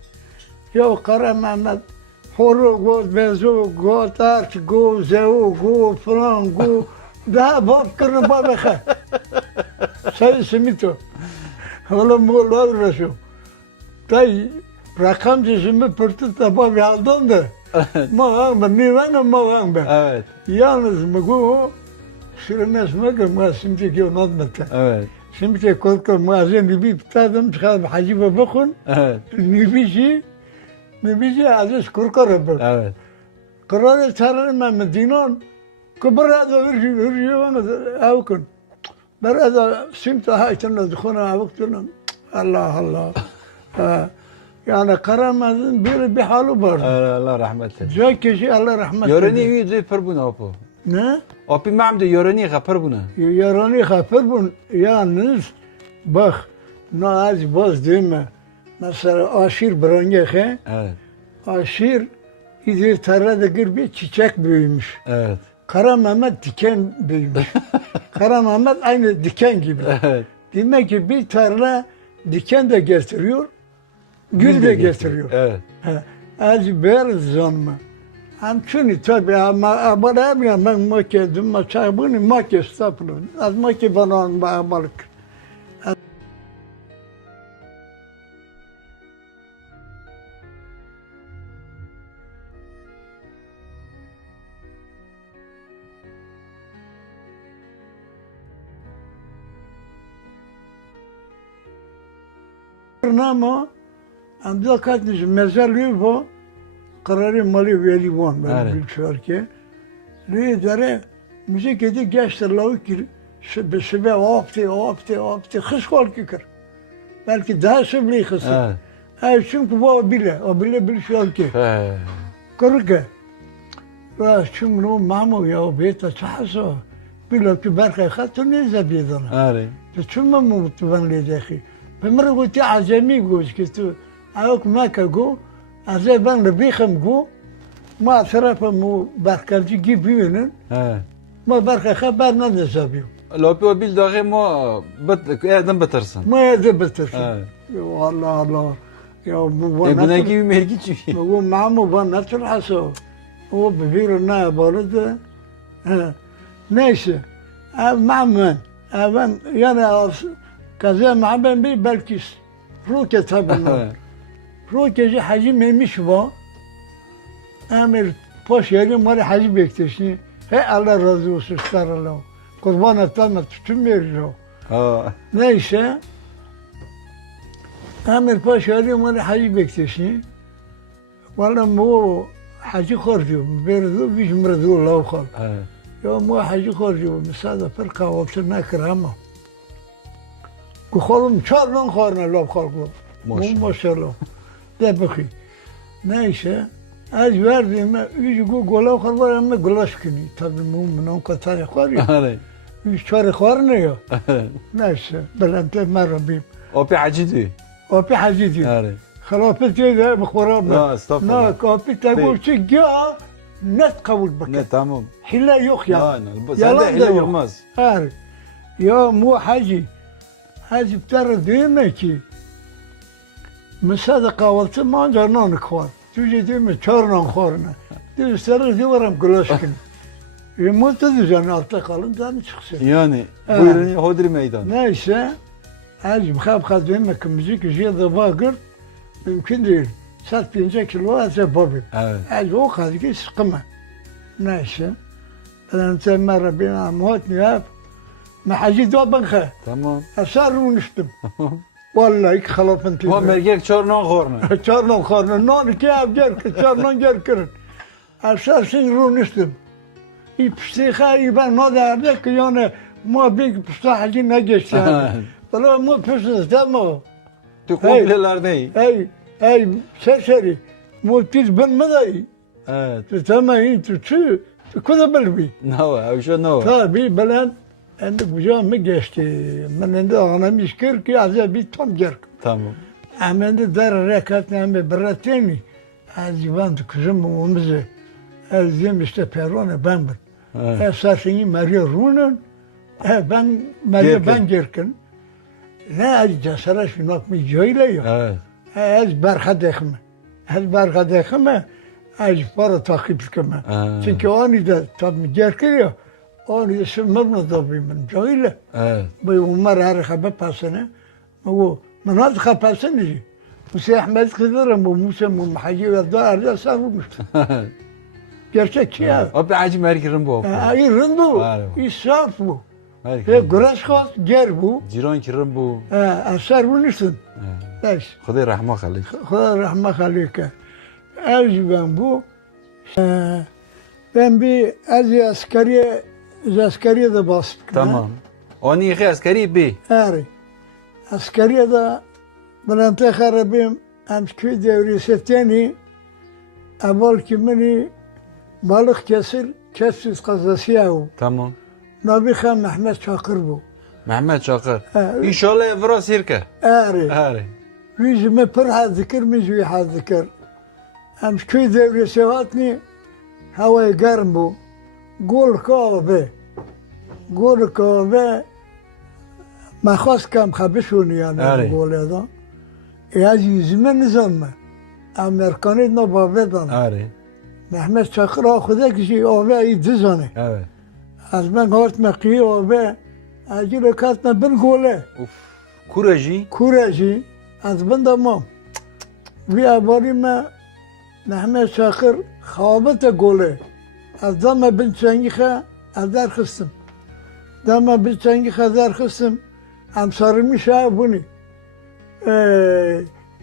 Ya Kara Mehmet horu go benzo go tarç go zeu go falan go daha bab kırı babaka. Say simito. Hala moğollar reşo. Tay rakam cesimi pırtı tabağı aldım da. Mağan ben, nivanım mağan ben. Evet. Yalnız mı bu sürmez mi ki şimdi ki onu anlattı. Evet. Şimdi korku mağazın gibi tadım çıkarım Hacı Babakun. Evet. Nibici aziz korkarım. Evet. Karar çağırırım ben Medine'nin. Kubra da bir avukun. Berada simta haytına dukuna avuktunum. Allah Allah. Yani Karamaz'ın bir halı var. Allah rahmet eylesin. Diyor kişi Allah rahmet Yorani yüzü per buna apo. Ne? Api mamde yorani kapar buna. Yarani hafır bun. Yalnız bak ne az boz değil mi? Mesela aşir brangehe. Evet. Aşir İzir tarlada gir bir çiçek büyümüş. Evet. Kara Mehmet diken büyümüş. Kara Mehmet aynı diken gibi. Evet. Demek ki bir tarla diken de getiriyor, gül de getiriyor. Evet. Az ber zanma. Hamçuni tabi ama bana ben makke dümma çabını makke staplı. Az makke bana balık. Namo amda katmış mezarlığı bu kararı mali veli var ben bilmiyorum ki. Ne dere müzik edip geçti lavuk şebe opti hız korkuyor. Belki daha sebli hızı. Evet. Çünkü bu o bile bilmiyor ki. Korkuyor. Ve çünkü o mamu ya beta çahaso. Bilo ki berkay hatun ne zabiyedana. Evet. Çünkü mu mutban lideki. بمرة قلت عجمي قوش كتو أوك ما كجو أزاي بان لبيخم جو ما أثرف مو بركالتي جيبينن ما بركة خبر نذهبيو لو بيو بيل داغي ما ادم بترسن ما يدبتر يا الله الله يا مو ابنك gibi mergi çünkü. هو معمو بان نتر حسو هو ببير النا بولد نيشه معمن أبان يعني Kaza ben bir belki Ruke tabii. Ruke hacı memiş bu. Emir poş yerim var hacı bekleşini. He Allah razı olsun sarılı. Kurban etme tutun veriyor. Neyse. Emir poş yerim var hacı bekleşini. Valla bu hacı korkuyor. Berdu bir mrdu lavkal. Ya bu hacı korkuyor. Mesela per kahvaltı ne kırama. Kuhalım çarlan karnı laf kalkıyor. Maşallah. De bakayım. Neyse. Az verdiğime üç golav kalvar ama gulaş kini. Tabii mummun katı var ya. Üç çare var ne ya? Neyse. Belente merhabim. O bir hacı O bir hacı diyor. Halafet yedi bخورام. لا استغفر. Ne kapı taqul ki ya net kabul bakın. Ne tamam. Hile yok ya. Yalan da olmaz. Hayır. Ya mu hacı. Hacı biter değil mi ki? Mesela kahvaltı manca nan kvar. Tüce değil mi? Çarnan kvarına. Diyor sarı diyorum gülaşkın. Mutlu düzen altta kalın canı çıksın. Yani buyurun hodri meydan. Neyse. Hacı bkhab değil mi ki müzik jiyada bakır. Mümkün değil. Satmayacak kilo azı babi. Evet. Hacı o kadar ki sıkma. Neyse. Ben temel Rabbina muhatni yap. ما حجيت وابنخه Tamam. أصر ونشتم Vallahi xalafın ما tüyü. مرگک چهار نان خورنه Çarnan karnı, nan ki ev ger, çarnan ger kırın. Esersin ruhun üstüm. İpsiha ben ne derdi ki yani ma bir pısta hacı ne geçti yani. Bana mu pısız tamam. تو komplelerde iyi. Hey seseri. Mu tiz ben mi dayı? Evet. Tamam iyi tu kuda bilbi. Ne var? Şu ne var? Tabii ben ende kucağıma geçti. Ben ende ağanam işkir ki azı bir tam ger. Tamam. Amende der rekat name brateni. Az ben kızım omuzu. Az yem işte perona ben ben. Esasını Maria Runun. Ben Maria ben gerken. Ne az cesara şunak mi jöyle ya. Evet. Az barkadekme. Az barkadekme. Az para takip keme. Çünkü onu da tabi gerken ya. Onu da sınırına da bilmem jöyle. Evet. Bu Umar her haber pasını. Bu مناطق خفاسنجي موسى احمد خضر موسى محجي والدار ده صاروا gerçek ya. Abi acı merkezin bu. Ay rındu. İsraf bu. Ve güreş ger bu. Ciron kirin bu. Asar bunun için. Evet. Xuday rahmet kalik. Xuday rahmet kalike. Az ben bu. Ben bir askeriye de bastım. Tamam. Onu yıkı askeri bir. Evet. Askeriye de Bülent'e Karabim Amskü devrisiyetini evvel kimini balık kesiz kazası yahu. Tamam. Nabiha Mehmet Çakır bu. Mehmet Çakır. İnşallah evra sirke. Eri. Eri. Yüzüme pır hazikir, müzüğü hazikir. Amskü devrisiyetini havayı garm bu. Gol kahve. Gol kahve. ما خواست کم خبشونی یعنی گوله دا از yüzüme nizanma Amerikanı ne babet Ari. Mehmet Çakır akuda kişi ove iyi dizanı. Evet. Az ben kart mekiyi ove acil katma bir gole. Uf. Kurajı. Kurajı az ben tamam. Bir abarime Mehmet Çakır khabete gole. Az dama bin çengihe azar kıstım. Dama bin çengihe azar kıstım. Am sarılmış ha bunu.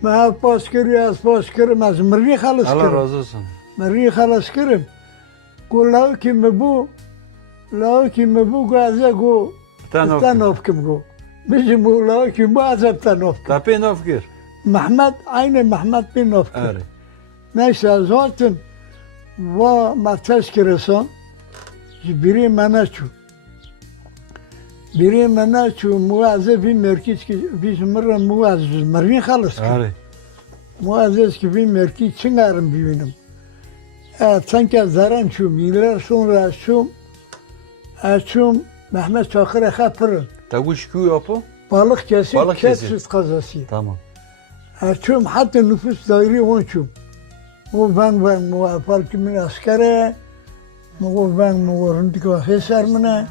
Ma pas kırım az mırri halas Allah kırım. razı olsun. Mırri halas kırım. Go lav ki bu gaza go. Tanov kim go. Bizim bu lav ki bu azap tanov. Tapi nofkir. Mehmet aynı Mehmet bin nofkir. Ari. Neyse zaten va matas kırısan biri menaçu. Biri menaçu muazzez bir merkez ki biz mırra muazzez mırri halas kırım. Ari. Muazzez ki bir merkez çıngarım büyünüm. Sanki zaran çum, yıllar sonra açum Mehmet Çakır'a kapırın. Tavuş kuyu yapı. Balık kesip Balık kesip. kepsiz kazası. Tamam. Açum hatta nüfus daire onçum. O ben muafalkimin askere, o ben muvarındık o hesarmına.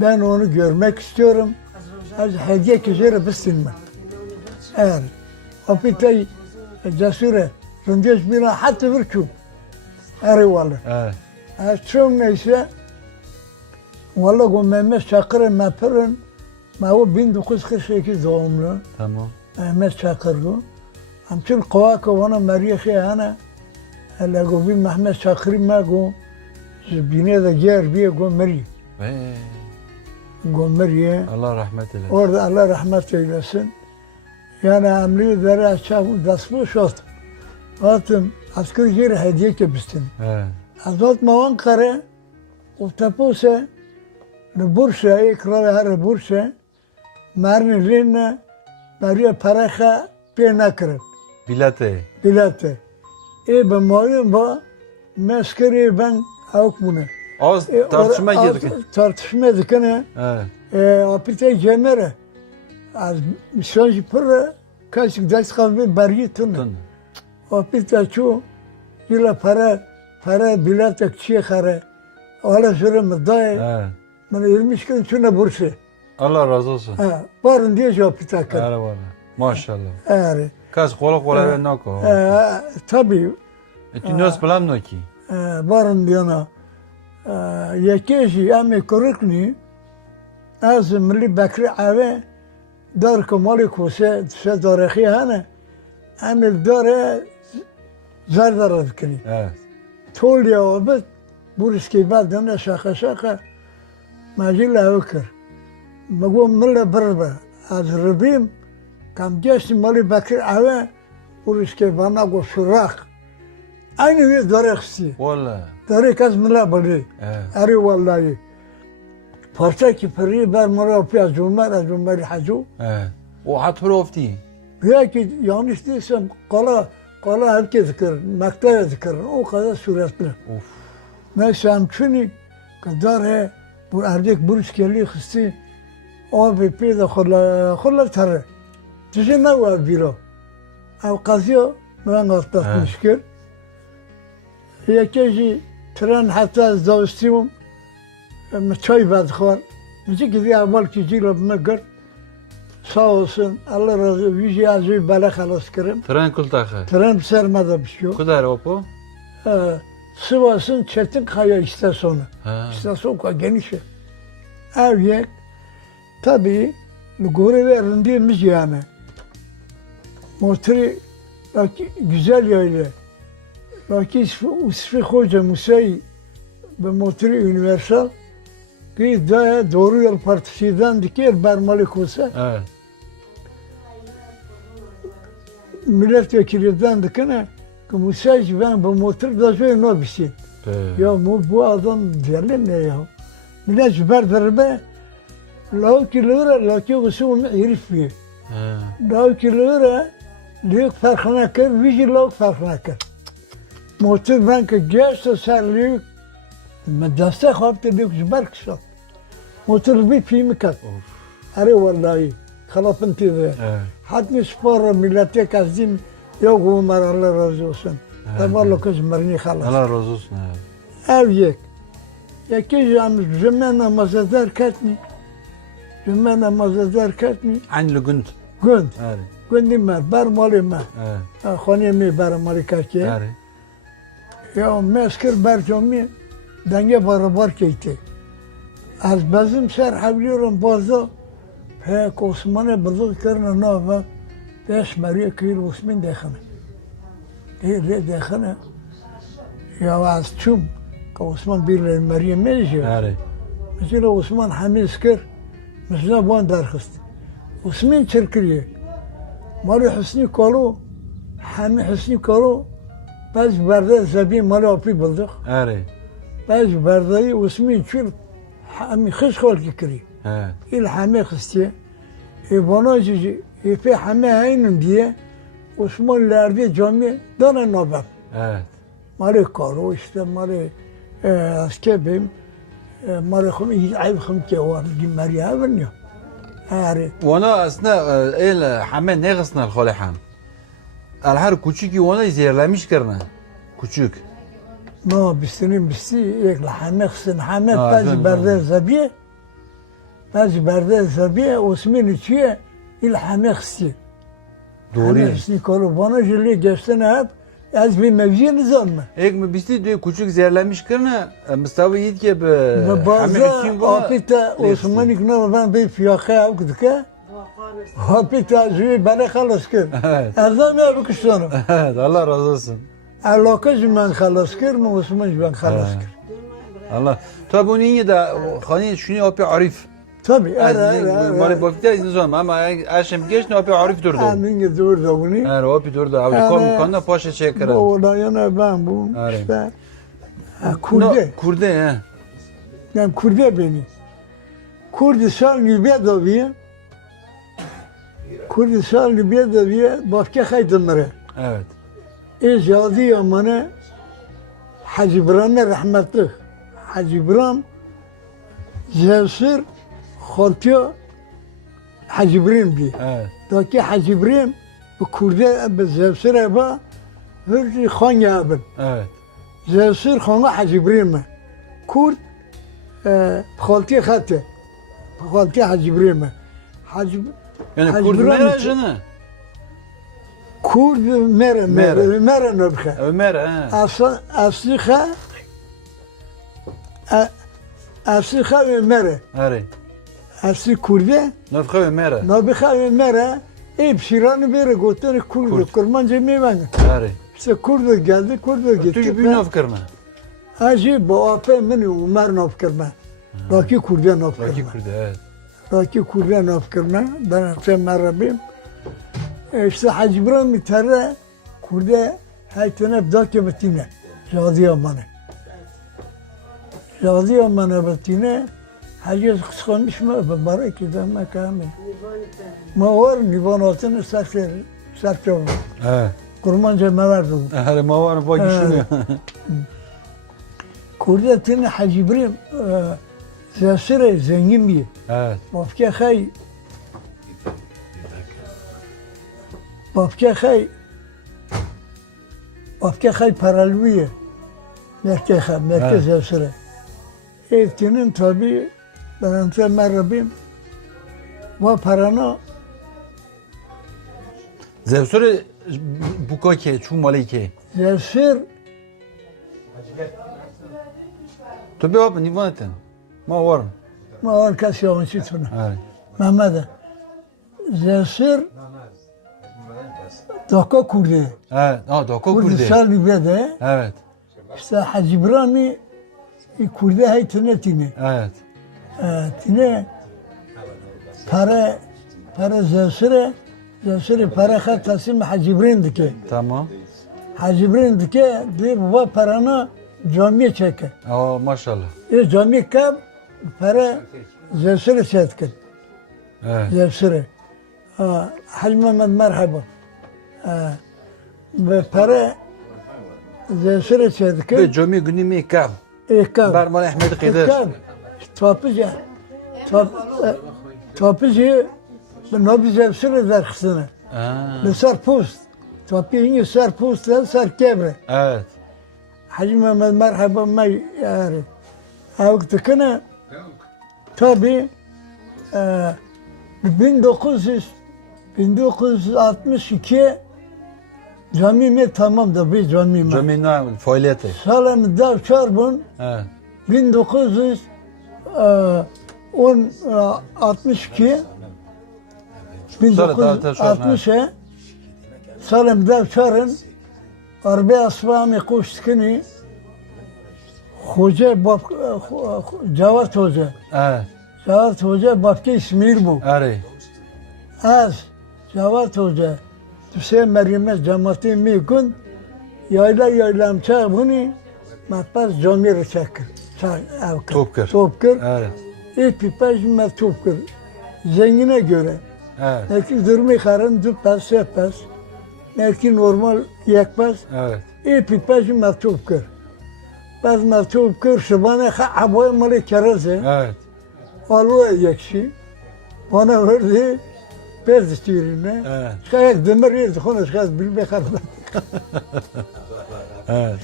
Ben onu görmek istiyorum. Az hediye üzere bistinme. Evet. O pitay cesure. Zungeç bina hatta bir çum. Eyvallah. Evet. Açum neyse. Vallahi o Mehmet Çakır'ın mapırın. O 1948 doğumlu. Tamam. Mehmet Çakır bu. Amçın kuvaka ona mariyehi ana. Hele go bir Mehmet Çakır'ı ma go. Bine de ger bir go meri. Go meriye. Allah rahmet eylesin. Orada Allah rahmet eylesin. Yani amliyi dere açabı dasmış oldu. Atım askeri yeri hediye kebistin. Evet. Azot mavan kare. O tapose. Bursa, ikrar her Bursa. Marni linne. Mariye paraha penakırın. Bilate. Bilate. Ben malum ba. Meskeri ben avukmuna. Az tartışma girdik. Tartışma dikene. Evet. Apite cemere. Az misyon pırı. Kaçık ders kalbi bari tunu. Apite çu. Yıla para bilate kçiye kare. Ola süre mıdayı. Evet. Bana 20 gün şuna bursu. Allah razı olsun. Varın diye cevap itakar. Eyvallah. Maşallah. Evet. Kas kola ve nako. Tabii. Ti nos plan no ki. Varın diyana. Yekeşi emi korukni. Az milli bakri ave. دار کمالی کوسه سه دارخی هنه امیر داره زر دارد کنی Evet. طول یا بس بورس کی بعد دنه شاخه شاخه ماجی لاو کر مگو مله بربه از ربیم کم گشت مالی بکر اوه بورس کی بنا گو سوراخ aynı bir dareksi Valla. darek az mila bali Evet. ari vallahi parça ki peri ber mara piyaz cumar hacu Evet. O hatır ofti. ya ki yanlış değilsem kala herkes zikir mektaya zikir o kadar suretli Of. mesela çünkü kadar he bu erdek burç kelli hısti abi pide khula tare tüzün ne var biro ev kazıyor ben ortak Evet. müşkül یکی ترن حتی از داستیم چای بدخوار میشه که اول که جیل مگر sağ olsun Allah razı olsun yüce azı bela halas kırım Tren kultakı. tren sermede bir şey yok. Kudar opo? Sivas'ın Çetinkaya istasyonu Ha. istasyon kadar geniş ev yek tabi görev verildiğimiz yani motoru güzel öyle Lakin ismi Hoca Musa'yı ve motoru universal ki daha doğru yol partisinden diker bermalik olsa Evet. milletvekilinden dikene ki Musa'yı ben bu motor da şöyle ne bir şey. Ya bu adam değerli ne ya? Millet berberbe lakin usul herif bir. Lakin lük farkına kır, vici lük farkına kır. Motor ben ki geçti serliyik, medrese kaptı lük züber kısa. Motor bir filmi kat. Arı vallahi, kalapın tüve. Evet. Hatta spor millete kazdim, yok Umar Allah razı olsun. Tabarlı kız marini halas. Allah razı olsun. Evet. Ev yek. Yeki canımız cümme namazı ederken mi? Cümme namazı ederken mi? Aynı gün. Gün. Evet. Gündüm mer, ber malı mer. Evet. Khani mi ber malı kaki. Evet. Ya meskir ber cami denge barabar keyti. Az bazım ser havliyorum bazı. Pek Osman'ı bızık karına ne var? Beş mariye kıyır Osman dekhane. Kıyır dekhane. Ya az çum. Ka Osman bir mariye meclis. Evet. Mesela Osman hamiz kır. Mesela ban darkhist. Osman çirkiriye. Mali Hüsnü kalu. Hami Hüsnü kalu. Bazı barda zabi mali api bulduk. Evet. Bazı bardayı Osman çür. Hami kış kal kikri. Evet. İl hami kıstiye. Bana cici. Efe hami aynım diye. Osman lerdi cami dana nabab. Evet. Mali kalu işte mali askebim. Mali khum iyi ayıp khum ki var. Mariye biniyor. Yani وانا اثناء el حمام نغسنا الخالحان الحر küçük وانا زيرلمش كرنا küçük no bistinin bisti ekla hameksin hamek Ha, bazı ben- berde zabiye bazı berde zabiye Osman içiye il hameksin doğru hameksin kolu bana jüli geçsene hep az bir mevzi nizam mı? ek mi bisti diyor küçük zehirlenmiş kırna Mustafa Yiğit ki Ve bazı apita Osman ikna ben bir fiyaka okuduk apita jüli bana halas kır Evet. Erdem ya bu kuşlanım Evet Allah razı olsun alakacı ben halas kır mı Osman ben halas kır Allah tabi onun iyi de hani şunu yapıyor Arif tabii Mali bakta izin sonra ama aşım geç ne yapıyor Arif durdu Amin gidiyor da bunu. Evet o yapıyor durdu abi kanına paşa çeker Bu olayına ben bu Evet. işte Kurde. Kurde he Yani Kurde beni. Kurdistan Libya'da Kurdistan Libya'da başka haydınları. Evet İzadi yamanı Hacı İbrahim'e rahmetli. Hacı İbrahim Zevsir Khaltiyo Hacı İbrahim diye. Evet Daki Hacı İbrahim bu Kurde Zevsir eba hırcı khan yabın. Evet Zevsir khana Hacı İbrahim. Kurd Khaltiyo Khatı. Khaltiyo Hacı İbrahim. Hacı yani Hacı Kurd İbrahim- merajını Kurd mere nöbhe. Ömer he Aslı kha Ömer'e. Evet hepsi Kurde. Nafxev mere. Nabıxa Ömer'e hep şiranı beri götürü Kurde. Kurmancı meyven. Arı. İşte Kurde geldi, Kurde gitti. Tu bir nafkırma. Hacı bu apı meni Ömer nafkırma. Raki Kurde Raki nafkırma. Kurde evet. Raki Kurde nafkırma. Ben Ömer Rabbim. İşte Hacı İbrahim Terre Kurde haytına bıdaki bitine. Jadi amanı. Jadi amanı bitine. Hacı kıskanmış mı? Mübarek edeme kamil. Ma var nivanatını sarf oldu. Evet. Kurmanca meverdi. Her mavar bak düşünüyor. Kurde tine Hacı İbrahim zesire zengin bir. Evet. Bafke hay. Bafke hay. Bafke hay paralviye. Merkez zesire. Evtinin tabi ben Ömer Rabbim ve paranı Zevsure bukoke, çu malike. zesir Tu bir hap nivaneten. Ma var. ma arkadaş yabancı tuna. Evet. Mehmet'e. Zesir Daka Kurde. Evet. Doko Kurde. Kurdistan Libya'da Evet. işte Hacı İbrahim'i Kurde haytine tine. Evet. Tine para zesire para ha tasım Hacı İbrahim dike. Tamam. Hacı İbrahim dike diye baba paranı camiye çeker. Maşallah. Cami kab para zesire çeker. Evet. Zesire. Hacı Mehmet merhaba. Ve para zesire çeker. Ve cami günü mi kal. Ekab. Barmal Ahmet Kıdır. Ekab. Tapıcı. Tapıcı nabi zesire derksine. Le serpost. Tapıcı serpost ser kebre. Evet. Hacı Mehmet merhaba may yani. Avuktukuna tabi 1962 camime tamam da bir camime. Cami ne faaliyeti. Salam dav çarbun Evet. 1962 1960'a salam dav çarın arbe asfami kuştkini Hoca Cavat Hoca. Evet. Cavat Hoca Bafke İsmail bu. Arı. Az Cavat Hoca. Tüse Meryem'e cemaati mikun yaylam çağını matbaz camir çakır. Topkır. Topkır. Evet. Pipaj me topkır. Zengine göre. Evet. Belki durmayı karın düpes sepes. Belki normal yekmez. Evet. Pipaj me topkır. Baz me topkır şubane aboy malı kereze. Evet. Alo yekşi. Bana verdi. Bez istirine. Evet. Şayet demir yedi konuş kaz bilme kardan. Evet.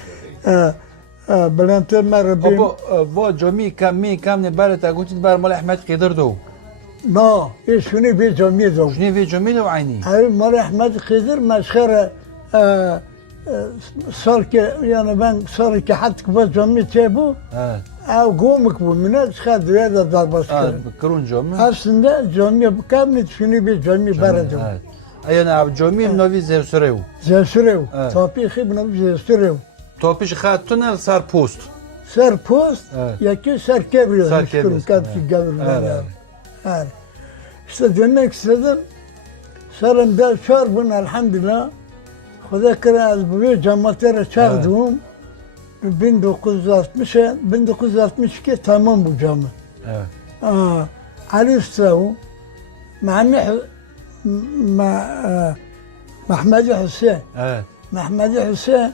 Bülent Ömer Rabbim. Bu cami kam ne bare ta gutit Barmal Ahmet Kıdır do. No, şunu bir camiye do. Şunu ve cami do aynı. Ay Mal Ahmet Kıdır meşhur sarki yani ben sarki hatta bu cami bu. Evet. Ev gomuk bu minnet çıkar dünya da darbaşkı. Kırın cami. Aslında cami bu kamit şunu bir cami barado. Evet. Ayana abi cami novi zevsurev. Zevsurev. Tapi xib navi zevsurev. Topiş khat tunel sar post. Ser post, yaki ser kebriyor. Ser kebriyor. Kapçı gavurlar. Evet. İşte demek istedim. Sarım da çarbın elhamdülillah. Xuda kira az bu cemaatleri çağırdım. 1962 tamam bu cami. Evet. Ali Ustavu, Mehmedi Hüseyin. Evet. Mehmedi Hüseyin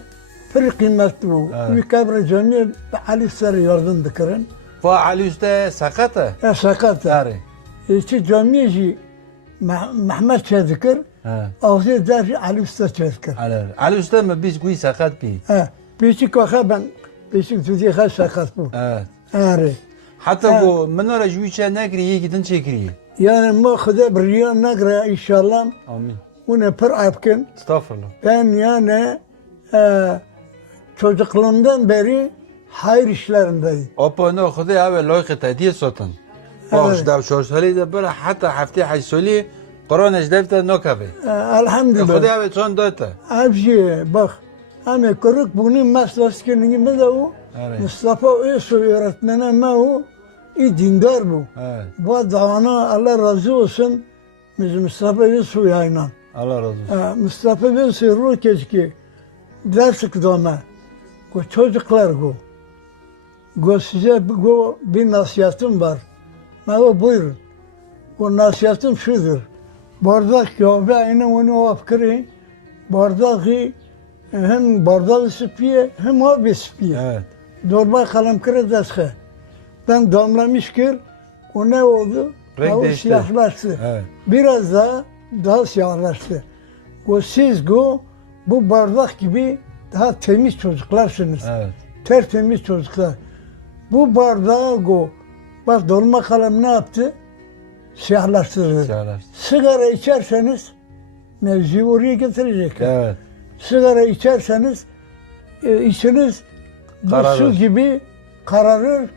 bir kıymetli bu. Bir kabri cami Ali Usta'ya yardım dıkırın. Fa Ali Usta sakata. Sakata. Arı. İşte camiyi Mehmet çezdikir. Evet. Ağzı der Ali Usta çezdikir. Ali Usta mı biz kuy sakat bi. Biçik vaka ben biçik tudiye kaç sakat bu. Evet. Arı. Hatta bu menara juiçe nekri iyi gidin çekri. Yani ma Xuda bir riya nagra inşallah. Amin. Bunu per apkin. Estağfurullah. Ben yani çocukluğumdan beri hayır işlerindeyim. Opa no Xuda abi loyqi tadiye sotan. باش داو چهار سالی ده بره حتی هفته 8 سالی قرآنش دفته نکبه Elhamdülillah. خدا به چون داته Hepsi bak. Hani kırık bunu mesleğini de o. Evet. Mustafa Özsoy öğretmeni mi o? İyi dindar bu. Evet. Bu davana Allah razı olsun. Biz Mustafa Özsoy'la. Allah razı olsun. Mustafa Özsoy rokeçki ders kıdama. O çocuklar go. Go size go bir nasihatim var. Ama buyurun. O nasihatim şudur. Bardak ya ve aynı onu afkırı. Bardağı hem bardağı spiye hem abi spiye. Evet. Dorba kalem kırı deske. Ben damlamış ki o ne oldu? Renk O değişti. siyahlaştı. Evet. Biraz daha siyahlaştı. O siz go bu bardak gibi daha temiz çocuklarsınız. Evet. Tertemiz çocuklar. Bu bardağı go. Bak dolma kalem ne yaptı? Siyahlaştırdı. Siyahlaştı. Sigara içerseniz mevzuyu oraya getirecekler. Evet. Sigara içerseniz içiniz bu Kararır. su gibi kararır.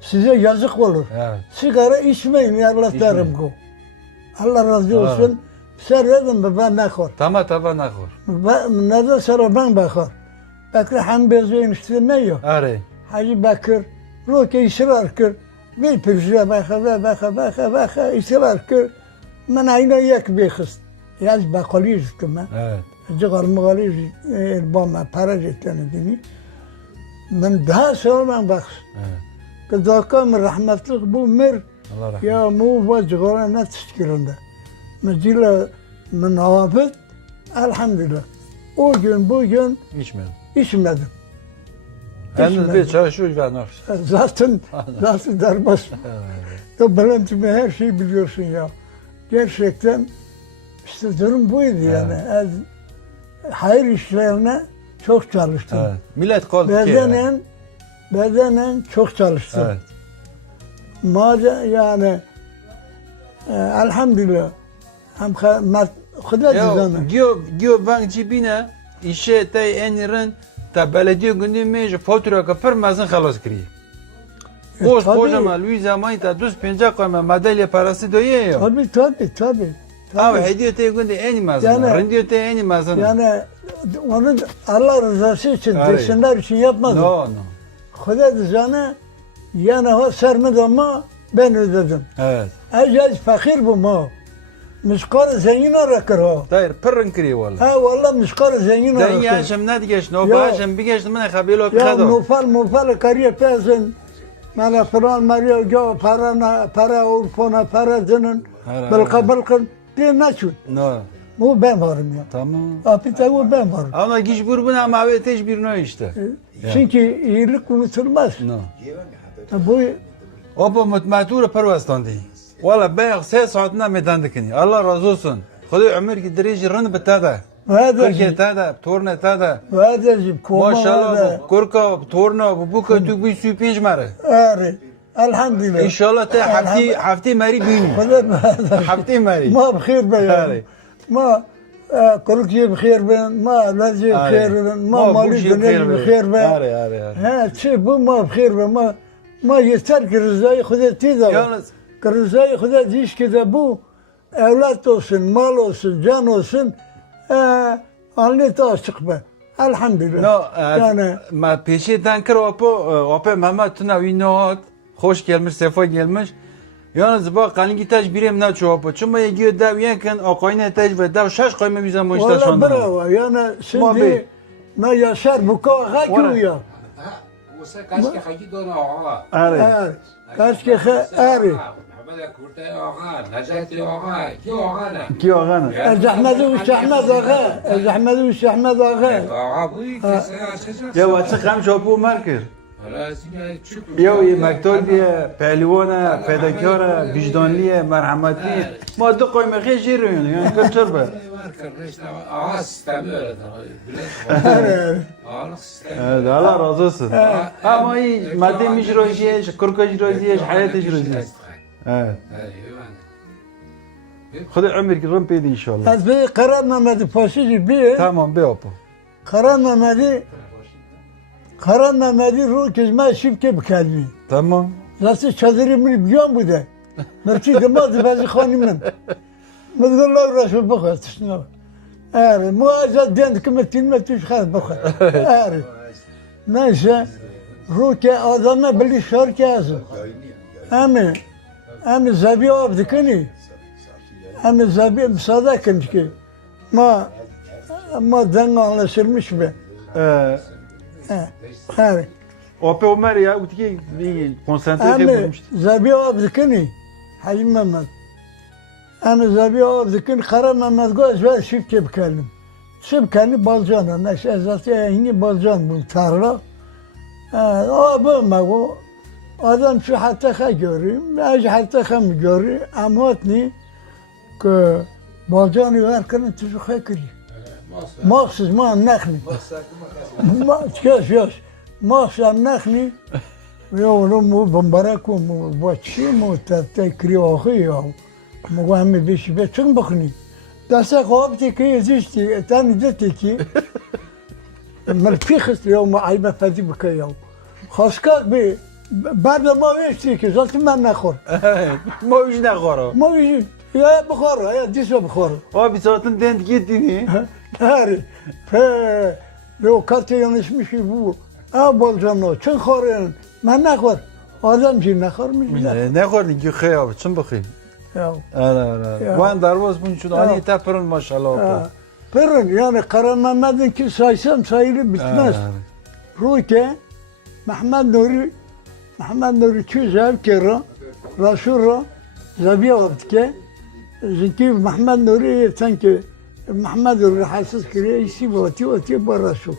Size yazık olur. Evet. Sigara içmeyin evlatlarım İçmeyin. bu. Allah razı Evet. olsun. Söyledim mi ben ne kor. Tamam tamam ne kor. Ne de sonra ben bakar. Bekir Hanbezi işte ne yok. Arey. Hacı Bekir roke ısrar kır. Bir pürüzle baka ısrar kır. Ben aynı yak bir kız. Yaz bakali üstüm ben. Evet. Cigar mağali bana para cidden dini. Ben daha sonra ben bak. Evet. Kızakam rahmetlik bu mir. Allah rahmet. Ya mu bu cigara ne tişkilinde. Mecila menafet elhamdülillah. O gün bugün İçmedim. içmedim. Yalnız bir çalışıyor ve nafs. Zaten derbas. Ya Bülent'im her şeyi biliyorsun ya. Gerçekten işte durum buydu yani. Hayır işlerine çok çalıştım. Evet. Millet kaldı ki. Bedenen çok çalıştım. Evet. Madem yani elhamdülillah hem Xuda Ya düzeni. giyo bank cibine işe te enirin ta belediye gündü mej fatura ka per mazın xalas kiri. Boş tabii. boş ama Louis Zamay ta 250 koyma madalya parası doye ya. Tabii. Ama hediye te gündü en mazın. Yani- Rendiyo te en mazın. Yani onu Allah rızası için, Evet. desinler için yapmadım. No. Xuda düzeni yani o sermedi ama ben ödedim. Evet. Ecel fakir bu ma. Miskar zengin arakır o. Dayır pırın kiri valla. Ha valla miskar zengin Den arakır. yaşım ne digeş no Ya- başım bir geçtim ne kabilo Ya kado. mufal kariye pezin. Mana falan mariyo jo para urfona para dinin. Hayır, Bilkın diye naçun. No. Bu ben varım ya. Tamam. Apita bu ben varım. Ama giş grubuna ama ve teş bir no işte. Çünkü iyilik unutulmaz. No. Bu Opa mutmatura pervastandi. Valla ben 3 saatinde meydan dikini. Allah razı olsun. Xuda ömür ki derece rın bitada. Türkiye tada, torna tada. Vadeci koma Maşallah bu kurka, torna bu kötü bir süpinç marı. Ari. Elhamdülillah. İnşallah te hafti mari bin. Hafti mari. ما بخير بيان هاري. ما كركي بخير بيان ما لجي بخير بيان ما مالي بوشي بنجي بخير بيان Hare. ها شي بو ما بخير بيان ما yeter ki rızayı Xuda tiza. Yalnız Rızayı Xuda diş ki de bu evlat olsun, mal olsun, can olsun anlete açık be. Elhamdülillah. no yani ma peşinden kır opa Mehmet Tuna winot. Hoş gelmiş, sefa gelmiş. Yalnız bak kalingi taş birim ne çoğu. Çünkü yegiyor dav yakın akayne taş ve dav şaş koyma bize mu işte valla sonunda. bravo. Yani şimdi Muhabbet. ne yaşar bu kadar Valla. ki ya. وسه كاش حقي دون آقا Hare. Kaç kere ari. محمد كورتي آقا نجاتي آقا كي آقا نه Ki ağana. Zahmet Uş Ahmet Ağa. Zahmet Uş Ahmet Ağa. آقا بوی کسی اساس Ya açık hem şopu marker. حالا از این چوب Ya iyi mektubiye, pehlivana, fedakara, vicdanliye, merhametliye. Ma du koyma hiç yürüyorsun yani kültür be. آقا سیستمی داره آقا سیستمی Evet Allah razı olsun. Ama iyi madde microziye, kurka microziye, hayat microziye. Evet. Xuda ömür ki rım peydi inşallah. Az bir Karan Mehmet'i Paşıcı bir. Tamam be opo. Karan Mehmet'i ruh kizme şifke bikadmi. Tamam. Nasıl çadırımı biliyor musun bu da? Mert'i demazdı bazı hanımım. Mızgırla uğraşıp bakar. Evet, muazzat diyen hükümetin metüş khaz bakar. Evet. Neyse, ruke adamla birli şarkı yazın. Ama zabi abdikini. Ama zabi müsaade kınç ki. Ma denge anlaşılmış be. Evet. Ope Ömer ya, utki bir konsantre Ama bulmuştu. zabi abdikini. Hacı Mehmet. Ama zabi abdikin Kara Mehmet göz ver şifke bikelim. Şifkeni balcana. Neşe zaten yeni balcan bu tarla. O bu adam şu hatta görüyorum. Acı hatta mı görüyor. Ama ne ki balcanı verken tuşu kiri. Mahsus ma nakni. Çıkış. Mahsus nakni. Ve onu mu bombarak mu başçı mu tatta kriyo akıyor. Mu hem bir şey çın bakni. Dasa kopti ki zişti. Tani dedi ki مرفيخس يوم عيبة فادي بكيو خاصك بي بعد ما يشتي كي زلت ما ناخر Ma yüzüne koro. ما يجي يا بخور يا ديسو بخور Abi zaten dent gittiğini. هاري ف لو كارتي ينشمش بو أبول جنو چن خورين ما ناخر آدم جي ناخر مش Ne kordun ki khayab, çın bakayım. يا Ana. Van darvoz bunun için ani taparın maşallah. Pırın yani Kara Mehmet'in ki saysam sayılı bitmez. Ruke Mehmet Nuri Çüzev kere Raşura Zabiya Abdike Zinki Mehmet Nuri sanki Mehmet Nuri hasız kere isi vati barasu.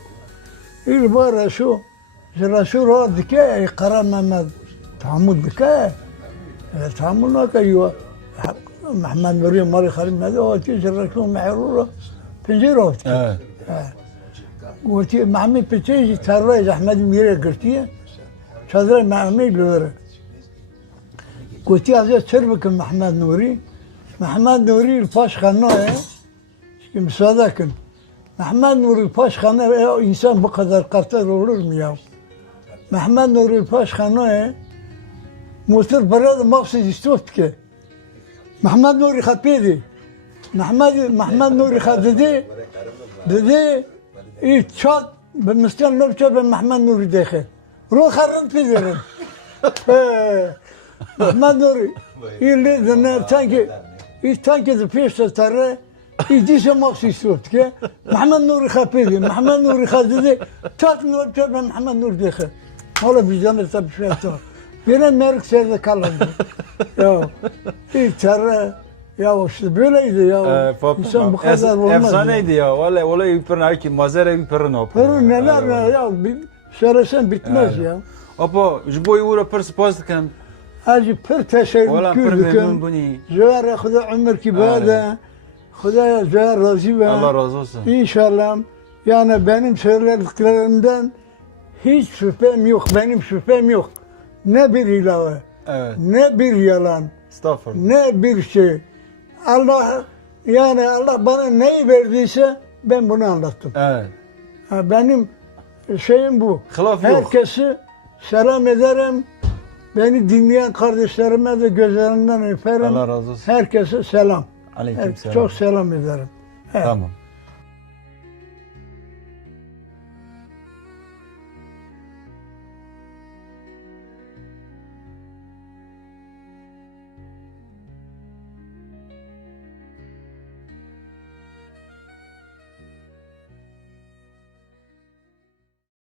İl barasu Raşura Abdike Kara Mehmet tahammül bike tahammül nakayıyor. Mehmet Nuri mari khalim hadi o tijraşu mehrura Penjero Abdike. قلت معمي بتيجي تراج احمد ميرا قلتيه شادر معمي لورا قلت يا زي تربك محمد نوري الفاش خناه مسادكن محمد نوري الفاش خناه انسان بقدر قرطر olur mu ya محمد نوري الفاش خناه موتر براد مقصد يستوفت كي محمد نوري خبيدي محمد نوري خددي İyi çat ben Müslüman nöbçe ben Mehmet Nuri dekhe. Ruh harın pidirin. Mehmet Nuri. İyi lidine tanki de piyasa tarı. İyi dişe maksis yurt ki. Mehmet Nuri khapidi. Mehmet Nuri khadidi. Çat nöbçe ben Mehmet Nuri dekhe. Ola bizden tabi şey yaptı. Yine merik serde kalındı. Ya iyi tarı. Ya işte böyleydi ya. İnsan bu kadar olmaz. Efsaneydi ya. Vallahi yıpırın ki mazara yıpırın o. Perun neler ya söylesen bitmez ya. Apo, jboy ura per spastıkan. Hacı per teşekkür ediyorum. Zöhre Khuda ömür ki bade. Khudaya zöhre razı ve. Allah razı olsun. İnşallah. Yani benim söylediklerimden hiç şüphem yok. Benim şüphem yok. Ne bir ilave. Evet. Ne bir yalan. Estağfurullah. Ne bir şey. Allah bana neyi verdiyse ben bunu anlattım. Evet. Benim şeyim bu. Hilaf yok. Herkesi selam ederim. Beni dinleyen kardeşlerime de gözlerinden öperim. Allah razı olsun. Herkese selam. Aleyküm selam. Çok selam ederim. Evet. Tamam.